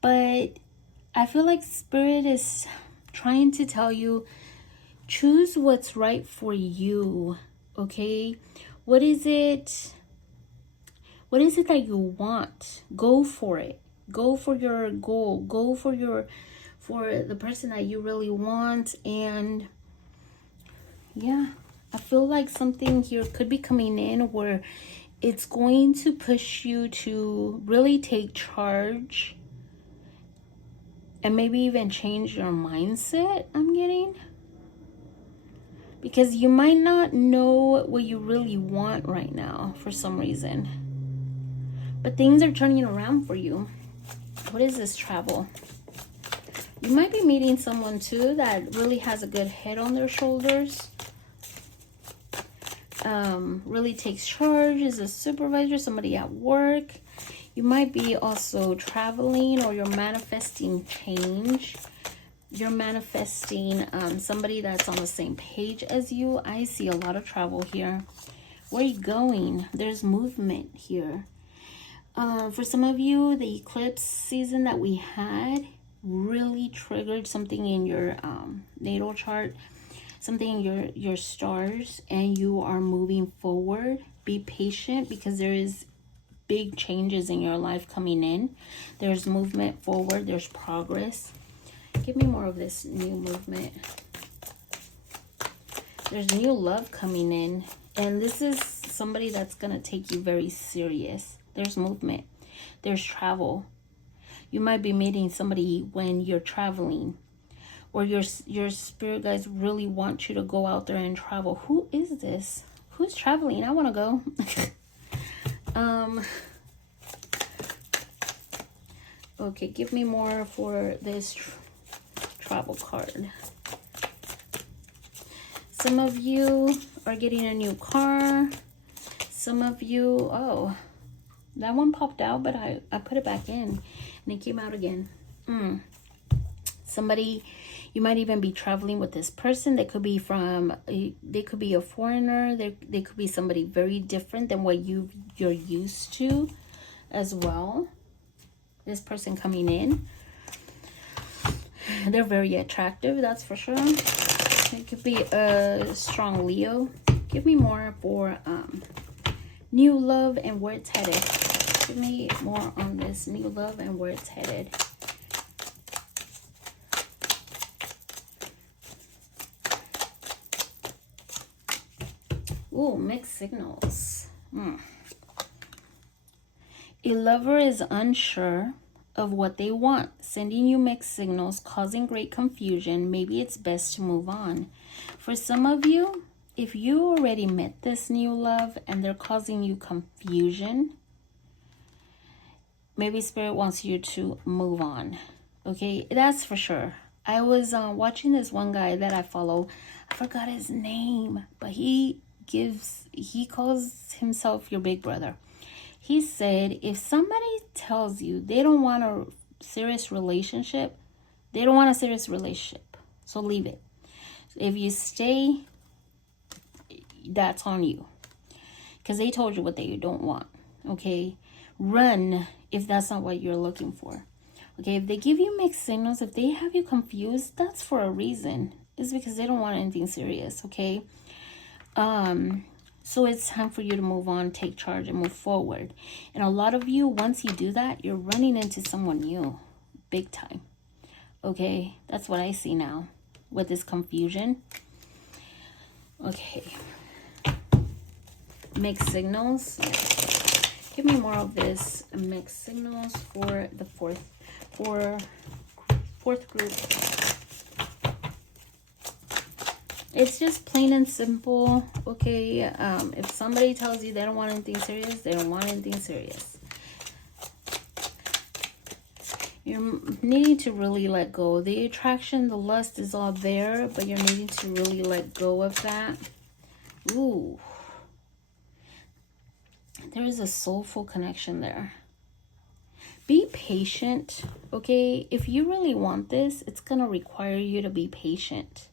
but I feel like Spirit is trying to tell you, choose what's right for you. Okay, what is it that you want? Go for it. Go for your goal. Go for the person that you really want. And yeah, I feel like something here could be coming in where it's going to push you to really take charge and maybe even change your mindset, I'm getting. Because you might not know what you really want right now for some reason. But things are turning around for you. What is this travel? You might be meeting someone too that really has a good head on their shoulders. Really takes charge, is a supervisor, somebody at work. You might be also traveling, or you're manifesting change. You're manifesting somebody that's on the same page as you. I see a lot of travel here. Where are you going? There's movement here. For some of you, the eclipse season that we had really triggered something in your natal chart, something in your stars, and you are moving forward. Be patient, because there is big changes in your life coming in. There's movement forward. There's progress. Give me more of this new movement. There's new love coming in, and this is somebody that's going to take you very serious. There's movement. There's travel. You might be meeting somebody when you're traveling, or your spirit guides really want you to go out there and travel. Who is this? Who's traveling? I want to go. Okay, give me more for this travel card. Some of you are getting a new car. Some of you, oh, that one popped out, but I put it back in and it came out again. Somebody, you might even be traveling with this person. They could be they could be a foreigner. They could be somebody very different than what you're used to as well. This person coming in, they're very attractive, that's for sure. It could be a strong Leo. Give me more for new love and where it's headed. Give me more on this new love and where it's headed. Ooh, mixed signals. A lover is unsure of what they want. sending you mixed signals, causing great confusion. Maybe it's best to move on. For some of you, if you already met this new love and they're causing you confusion, maybe Spirit wants you to move on. Okay, that's for sure. I was watching this one guy that I follow. I forgot his name, but he calls himself your big brother. He said, if somebody tells you they don't want a serious relationship, they don't want a serious relationship. So leave it. If you stay, that's on you. Because they told you what they don't want. Okay? Run if that's not what you're looking for. Okay? If they give you mixed signals, if they have you confused, that's for a reason. It's because they don't want anything serious. Okay? So it's time for you to move on, take charge, and move forward. And a lot of you, once you do that, you're running into someone new. Big time. Okay? That's what I see now with this confusion. Okay. Mixed signals. Give me more of this mixed signals for the fourth group. It's just plain and simple. Okay, if somebody tells you they don't want anything serious, they don't want anything serious. You're needing to really let go. The attraction, the lust is all there, but you're needing to really let go of that. Ooh. There is a soulful connection there. Be patient, okay? If you really want this, it's going to require you to be patient.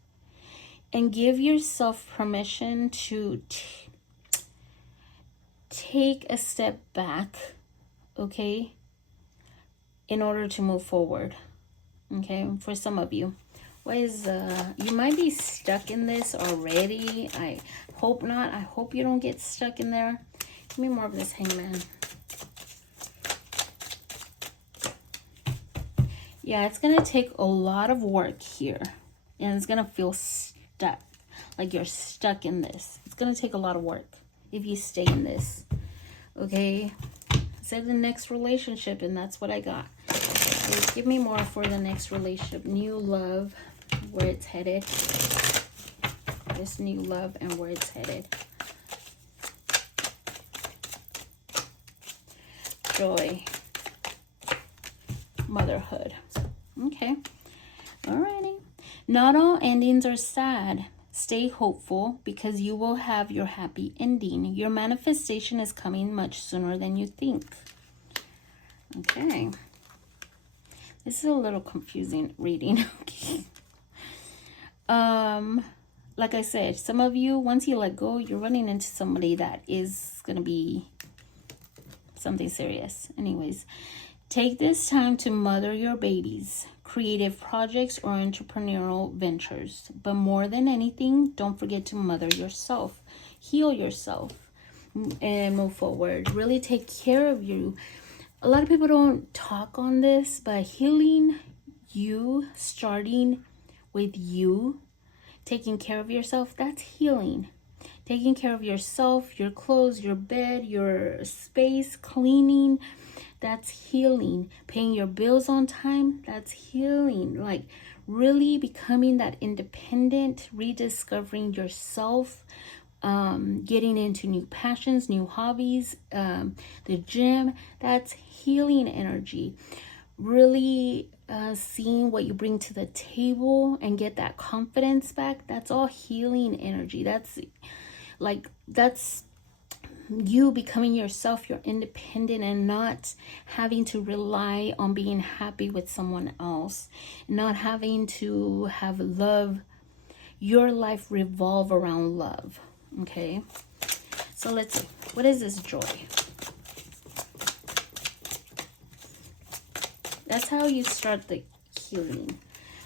And give yourself permission to take a step back, okay? In order to move forward, okay? For some of you. You might be stuck in this already. I hope not. I hope you don't get stuck in there. Give me more of this Hangman. Yeah, it's going to take a lot of work here. And it's going to feel stuck. Like you're stuck in this. It's going to take a lot of work if you stay in this. Okay? I said the next relationship, and that's what I got. So give me more for the next relationship. New love, where it's headed. This new love and where it's headed. Joy. Motherhood. Okay. Alrighty. Not all endings are sad. Stay hopeful because you will have your happy ending. Your manifestation is coming much sooner than you think. Okay. This is a little confusing reading. Okay. Like I said, some of you, once you let go, you're running into somebody that is going to be something serious. Anyways, take this time to mother your babies, creative projects, or entrepreneurial ventures. But more than anything, don't forget to mother yourself. Heal yourself and move forward. Really take care of you. A lot of people don't talk on this, but healing you, starting with you, taking care of yourself, that's healing. Taking care of yourself, your clothes, your bed, your space, cleaning, that's healing. Paying your bills on time, that's healing. Like really becoming that independent, rediscovering yourself, getting into new passions, new hobbies, the gym, that's healing energy. Really seeing what you bring to the table and get that confidence back, that's all healing energy. That's you becoming yourself. You're independent and not having to rely on being happy with someone else, not having to have love, your life revolve around love. Okay, so let's see, what is this joy? That's how you start the healing.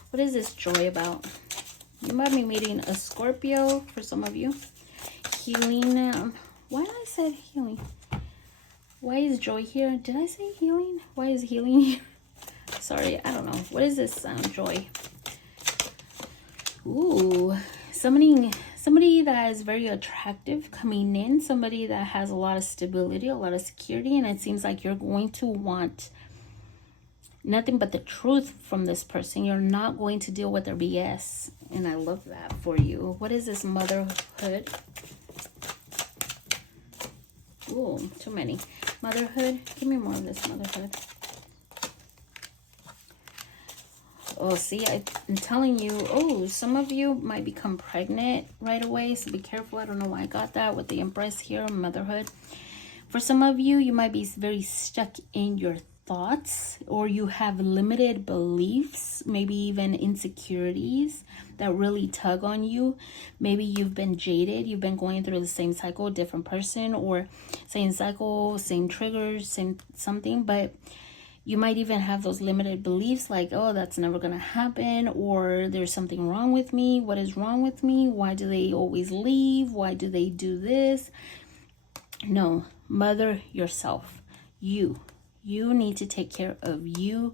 What is this joy about? You might be meeting a Scorpio for some of you. Healing. Why did I say healing? Why is joy here? Did I say healing? Why is healing here? Sorry, I don't know. What is this joy? Ooh, somebody that is very attractive coming in. Somebody that has a lot of stability, a lot of security. And it seems like you're going to want nothing but the truth from this person. You're not going to deal with their BS. And I love that for you. What is this motherhood? Ooh, too many. Motherhood. Give me more of this motherhood. Oh, see, I'm telling you. Oh, some of you might become pregnant right away. So be careful. I don't know why I got that with the Empress here. Motherhood. For some of you, you might be very stuck in your thoughts, or you have limited beliefs, maybe even insecurities that really tug on you. Maybe you've been jaded. You've been going through the same cycle, different person, or same cycle, same triggers, same something, but you might even have those limited beliefs like, oh, that's never going to happen, or there's something wrong with me. What is wrong with me? Why do they always leave? Why do they do this? No, mother yourself. You need to take care of you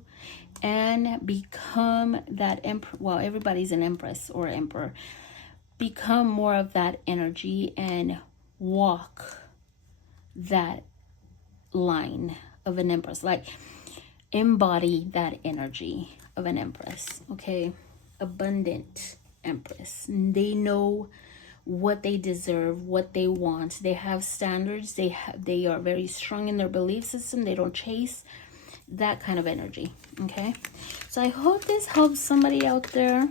and become that emperor. Well, everybody's an empress or emperor. Become more of that energy and walk that line of an empress. Like, embody that energy of an empress, okay? Abundant empress. They know what they deserve, what they want. They have standards. They are very strong in their belief system. They don't chase. That kind of energy, okay? So I hope this helps somebody out there.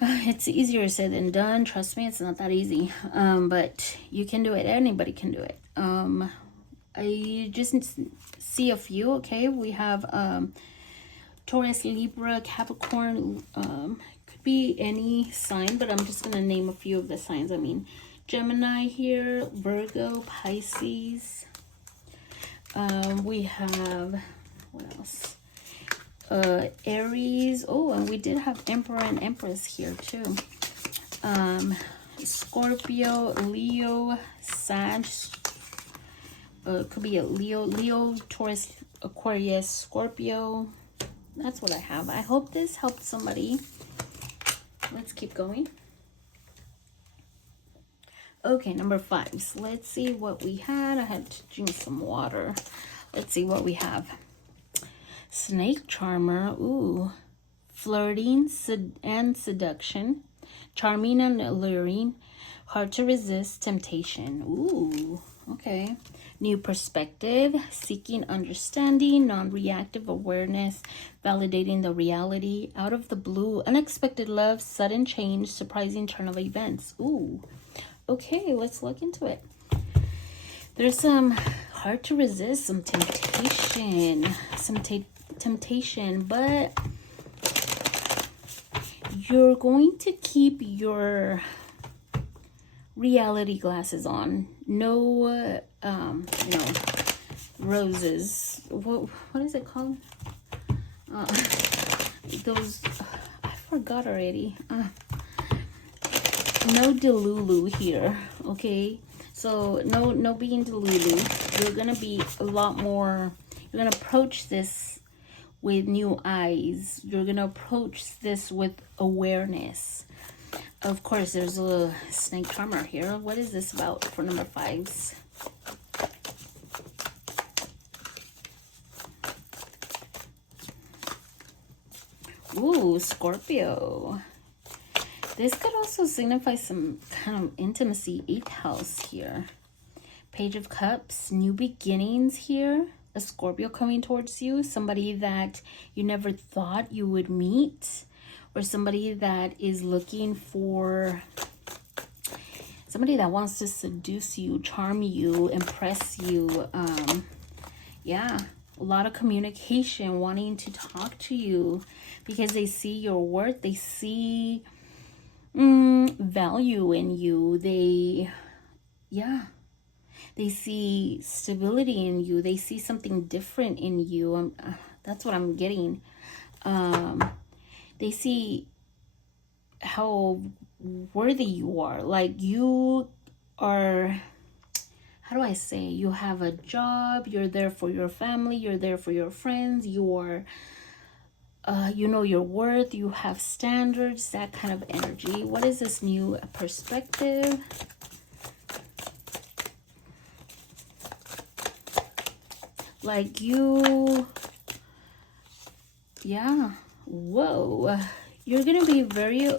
It's easier said than done. Trust me, it's not that easy. But you can do it. Anybody can do it. I just see a few, okay? We have Taurus, Libra, Capricorn. Could be any sign, but I'm just going to name a few of the signs. I mean, Gemini here, Virgo, Pisces. We have, what else? Aries. Oh, and we did have Emperor and Empress here too. Scorpio, Leo, Sag. Could be a Leo, Taurus, Aquarius, Scorpio. That's what I have. I hope this helped somebody. Let's keep going. Okay, number 5. So let's see what we had. I had to drink some water. Let's see what we have. Snake charmer. Ooh. Flirting and seduction. Charming and alluring. Hard to resist. Temptation. Ooh. Okay. New perspective, seeking understanding, non-reactive awareness, validating the reality, out of the blue, unexpected love, sudden change, surprising turn of events. Ooh, okay, let's look into it. There's some hard to resist, some temptation, temptation, but you're going to keep your reality glasses on. No roses. What is it called? Those, I forgot already. No delulu here, okay? So no being delulu. You're gonna be a lot more. You're gonna approach this with new eyes. You're gonna approach this with awareness. Of course, there's a snake charmer here. What is this about for number 5s? Ooh, Scorpio. This could also signify some kind of intimacy. 8th house here. Page of Cups. New beginnings here. A Scorpio coming towards you. Somebody that you never thought you would meet. Or somebody that is looking for somebody that wants to seduce you, charm you, impress you. Yeah, a lot of communication, wanting to talk to you because they see your worth. They see value in you. They see stability in you. They see something different in you. That's what I'm getting. They see how worthy you are. Like, you are, how do I say? You have a job. You're there for your family. You're there for your friends. You are, you know your worth. You have standards. That kind of energy. What is this new perspective? Like you, yeah, whoa. You're gonna be very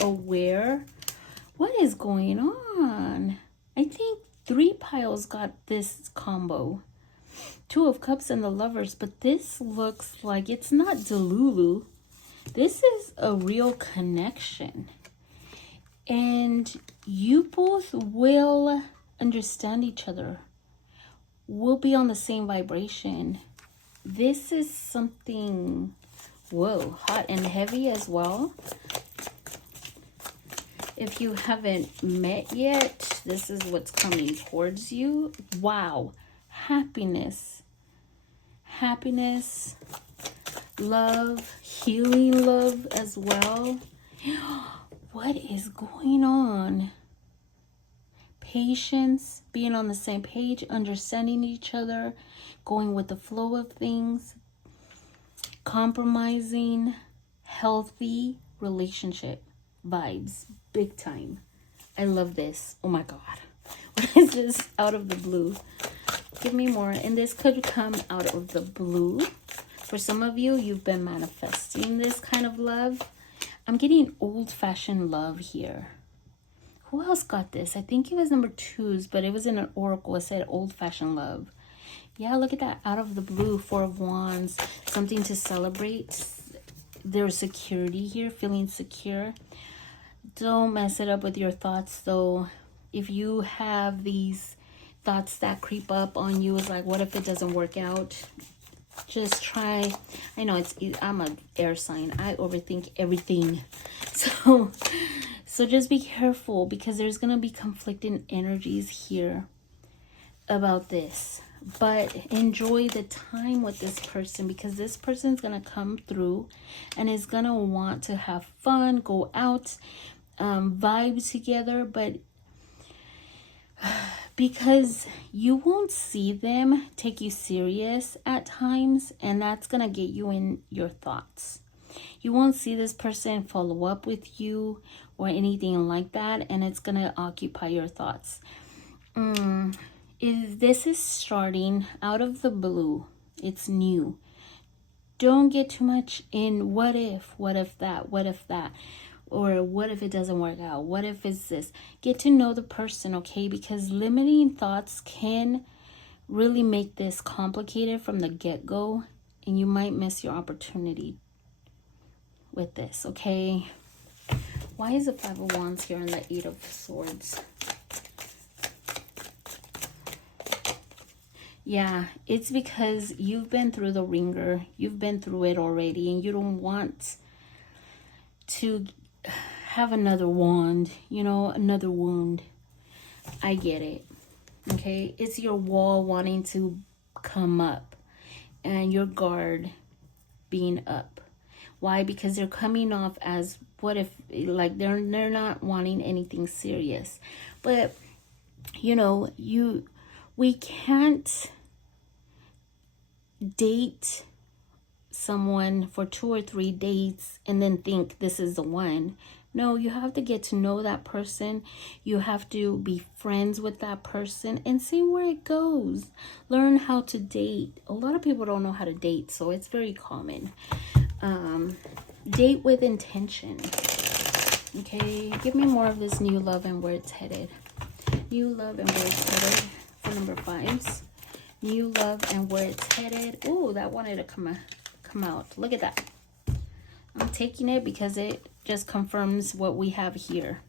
aware. What is going on? I think 3 piles got this combo. 2 of Cups and the Lovers, but this looks like it's not Delulu. This is a real connection. And you both will understand each other. We'll be on the same vibration. This is something, whoa, hot and heavy as well. If you haven't met yet, this is what's coming towards you. Wow. Happiness. Happiness. Love. Healing love as well. What is going on? Patience. Being on the same page. Understanding each other. Going with the flow of things. Compromising. Healthy relationship vibes. Big time. I love this. Oh my God. What is this out of the blue? Give me more. And this could come out of the blue. For some of you, you've been manifesting this kind of love. I'm getting old-fashioned love here. Who else got this? I think it was number 2's, but it was in an oracle. It said old-fashioned love. Yeah, look at that. Out of the blue, 4 of Wands. Something to celebrate. There's security here, feeling secure. Don't mess it up with your thoughts, though. If you have these thoughts that creep up on you, it's like, what if it doesn't work out? Just try. I know I'm an air sign. I overthink everything. So just be careful, because there's going to be conflicting energies here about this. But enjoy the time with this person, because this person's going to come through and is going to want to have fun, go out, vibe together. But because you won't see them take you serious at times, and that's going to get you in your thoughts. You won't see this person follow up with you or anything like that, and it's going to occupy your thoughts. If this is starting out of the blue, it's new. Don't get too much in what if that, or what if it doesn't work out? What if it's this? Get to know the person, okay? Because limiting thoughts can really make this complicated from the get-go, and you might miss your opportunity with this, okay? Why is the 5 of Wands here and the 8 of Swords? Yeah, it's because you've been through the ringer. You've been through it already, and you don't want to have another wand, you know, another wound. I get it. Okay, it's your wall wanting to come up and your guard being up. Why? Because they're coming off as, what if, like they're not wanting anything serious. But you know, we can't date someone for 2 or 3 dates and then think this is the one. No, you have to get to know that person. You have to be friends with that person and see where it goes. Learn how to date. A lot of people don't know how to date, so it's very common. Date with intention. Okay, give me more of this new love and where it's headed. New love and where it's headed for number 5s. New love and where it's headed. Oh, that wanted to come out. Look at that. I'm taking it because it just confirms what we have here.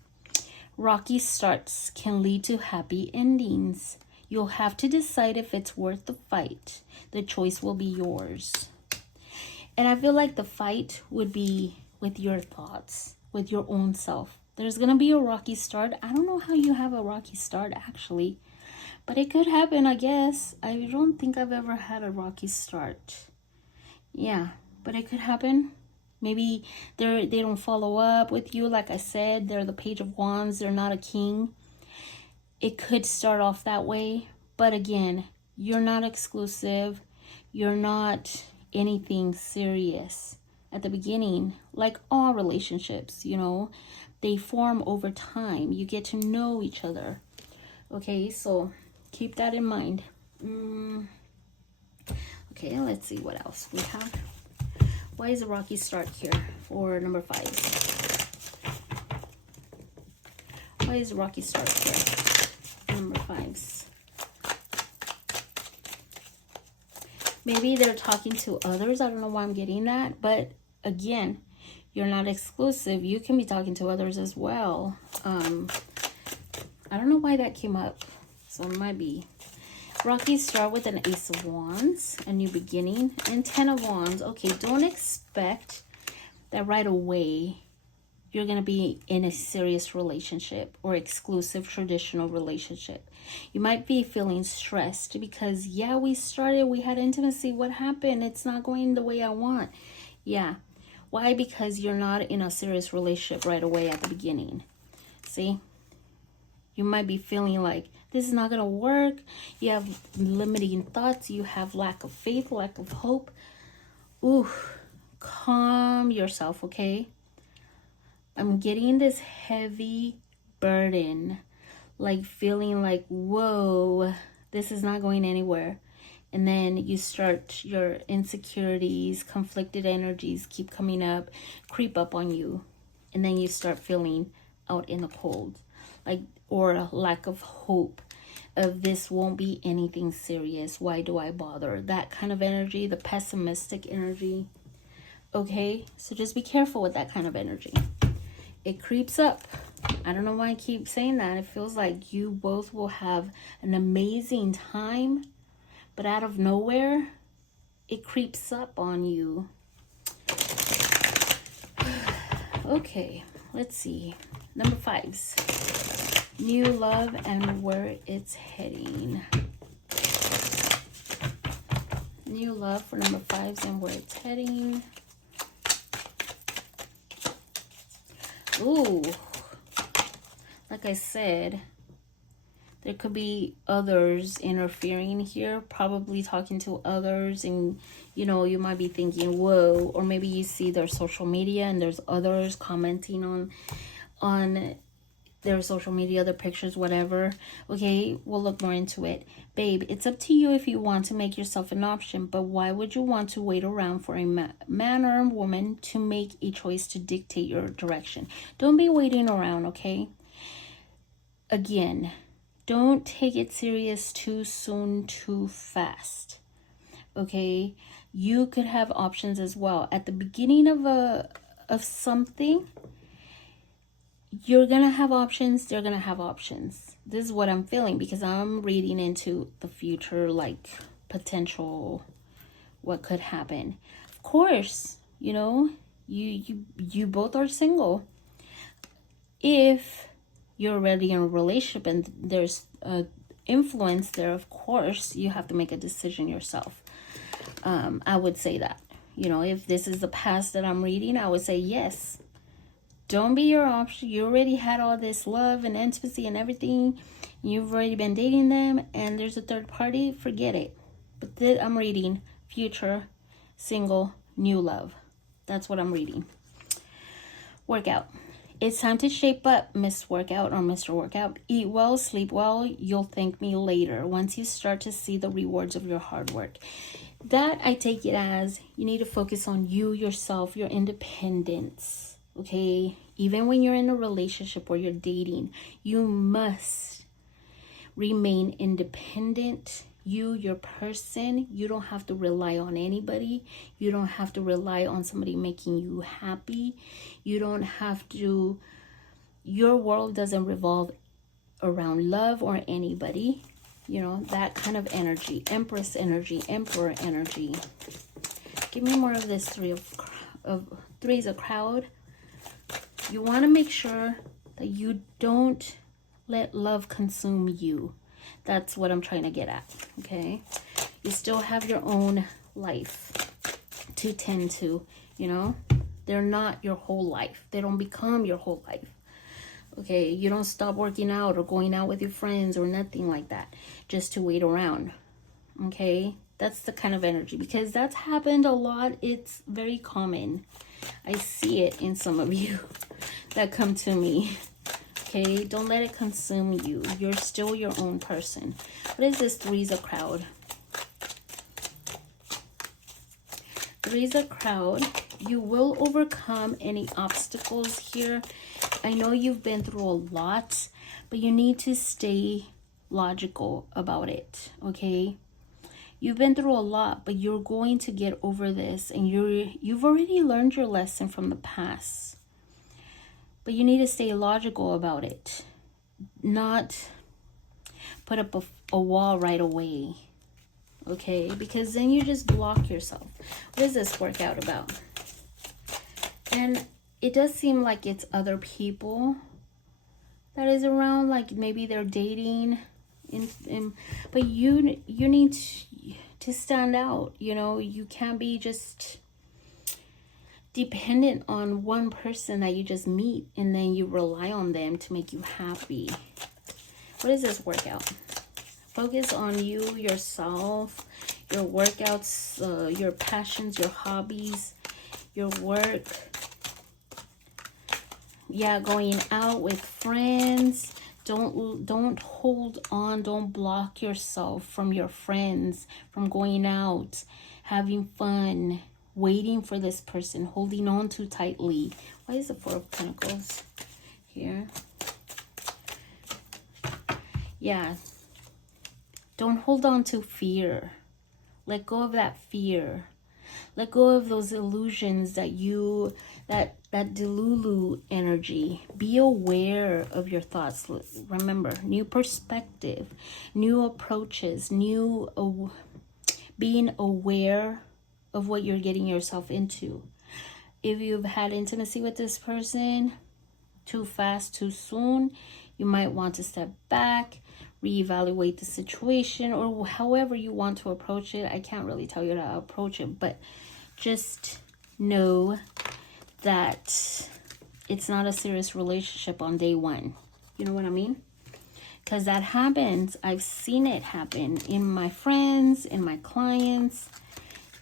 Rocky starts can lead to happy endings. You'll have to decide if it's worth the fight. The choice will be yours. And I feel like the fight would be with your thoughts, with your own self. There's going to be a rocky start. I don't know how you have a rocky start, actually. But it could happen, I guess. I don't think I've ever had a rocky start. Yeah, but it could happen. Maybe they don't follow up with you. Like I said, they're the Page of Wands. They're not a king. It could start off that way. But again, you're not exclusive. You're not anything serious at the beginning. Like all relationships, you know, they form over time. You get to know each other. Okay, so keep that in mind. Okay, let's see what else we have. Why is a rocky start here for number 5? Why is a rocky start here? Number 5s. Maybe they're talking to others. I don't know why I'm getting that. But again, you're not exclusive. You can be talking to others as well. I don't know why that came up. So it might be. Rocky start with an Ace of Wands, a new beginning, and 10 of Wands. Okay, don't expect that right away you're going to be in a serious relationship or exclusive traditional relationship. You might be feeling stressed because, yeah, we had intimacy. What happened? It's not going the way I want. Yeah. Why? Because you're not in a serious relationship right away at the beginning. See? You might be feeling like this is not going to work. You have limiting thoughts. You have lack of faith, lack of hope. Ooh, calm yourself, okay? I'm getting this heavy burden, like feeling like, whoa, this is not going anywhere. And then you start, your insecurities, conflicted energies keep coming up, creep up on you. And then you start feeling out in the cold, like, or a lack of hope of this won't be anything serious. Why do I bother? That kind of energy, the pessimistic energy. Okay, so just be careful with that kind of energy. It creeps up. I don't know why I keep saying that. It feels like you both will have an amazing time, but out of nowhere, it creeps up on you. Okay, let's see. Number 5s. New love and where it's heading. New love for number 5s and where it's heading. Ooh, like I said, there could be others interfering here, probably talking to others, and you know, you might be thinking, whoa, or maybe you see their social media and there's others commenting on their social media, their pictures, whatever. Okay, we'll look more into it. Babe, it's up to you if you want to make yourself an option, but why would you want to wait around for a man or a woman to make a choice to dictate your direction? Don't be waiting around, okay? Again, don't take it serious too soon, too fast. Okay? You could have options as well. At the beginning of something, you're gonna have options, they're gonna have options. This is what I'm feeling because I'm reading into the future, like potential what could happen. Of course, you know, you both are single. If you're already in a relationship and there's influence there, of course you have to make a decision yourself. I would say that, you know, if this is the past that I'm reading, I would say yes. Don't be your option. You already had all this love and intimacy and everything. You've already been dating them and there's a third party. Forget it. But I'm reading future, single, new love. That's what I'm reading. Workout. It's time to shape up, Miss Workout or Mr. Workout. Eat well, sleep well. You'll thank me later once you start to see the rewards of your hard work. That I take it as you need to focus on you, yourself, your independence. Okay, even when you're in a relationship or you're dating, you must remain independent. Your person, you don't have to rely on anybody. You don't have to rely on somebody making you happy. You don't have to, your world doesn't revolve around love or anybody. You know, that kind of energy, Empress energy, Emperor energy. Give me more of this threes of crowd. You want to make sure that you don't let love consume you. That's what I'm trying to get at, okay? You still have your own life to tend to, you know? They're not your whole life. They don't become your whole life, okay? You don't stop working out or going out with your friends or nothing like that just to wait around, okay? That's the kind of energy, because that's happened a lot. It's very common. I see it in some of you that come to me. Okay, don't let it consume you. You're still your own person. What is this threes of crowd? raise a crowd. You will overcome any obstacles here. I know you've been through a lot, but you need to stay logical about it, okay? You've been through a lot, but you're going to get over this, and you've already learned your lesson from the past. But you need to stay logical about it. Not put up a wall right away, okay? Because then you just block yourself. What is this workout about? And it does seem like it's other people that is around, like maybe they're dating, but you need to stand out. You know, you can't be just dependent on one person that you just meet and then you rely on them to make you happy. What is this workout? Focus on you, yourself, your workouts, your passions, your hobbies, your work. Yeah, going out with friends. Don't hold on. Don't block yourself from your friends, from going out, having fun, waiting for this person, holding on too tightly. Why is the Four of Pentacles here? Yeah. Don't hold on to fear. Let go of that fear. Let go of those illusions that that delulu energy. Be aware of your thoughts. Remember, new perspective, new approaches, being aware of what you're getting yourself into. If you've had intimacy with this person too fast, too soon, you might want to step back, reevaluate the situation, or however you want to approach it. I can't really tell you how to approach it, but just know that it's not a serious relationship on day one. You know what I mean? Because that happens. I've seen it happen in my friends, in my clients.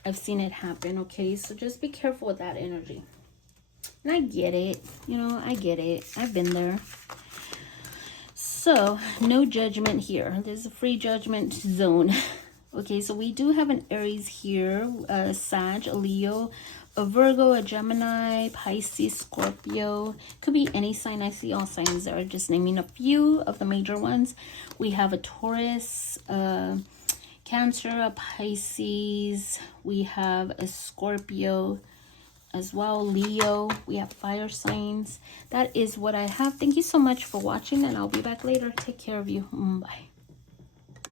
I've seen it happen, okay? So just be careful with that energy. And I get it. You know, I get it. I've been there. So, no judgment here. There's a free judgment zone. Okay, so we do have an Aries here, a Sag, a Leo, a Virgo, a Gemini, Pisces, Scorpio. Could be any sign. I see all signs there. Just naming a few of the major ones. We have a Taurus, Cancer, a Pisces. We have a Scorpio as well, Leo. We have fire signs. That is what I have. Thank you so much for watching, and I'll be back later. Take care of you. Bye.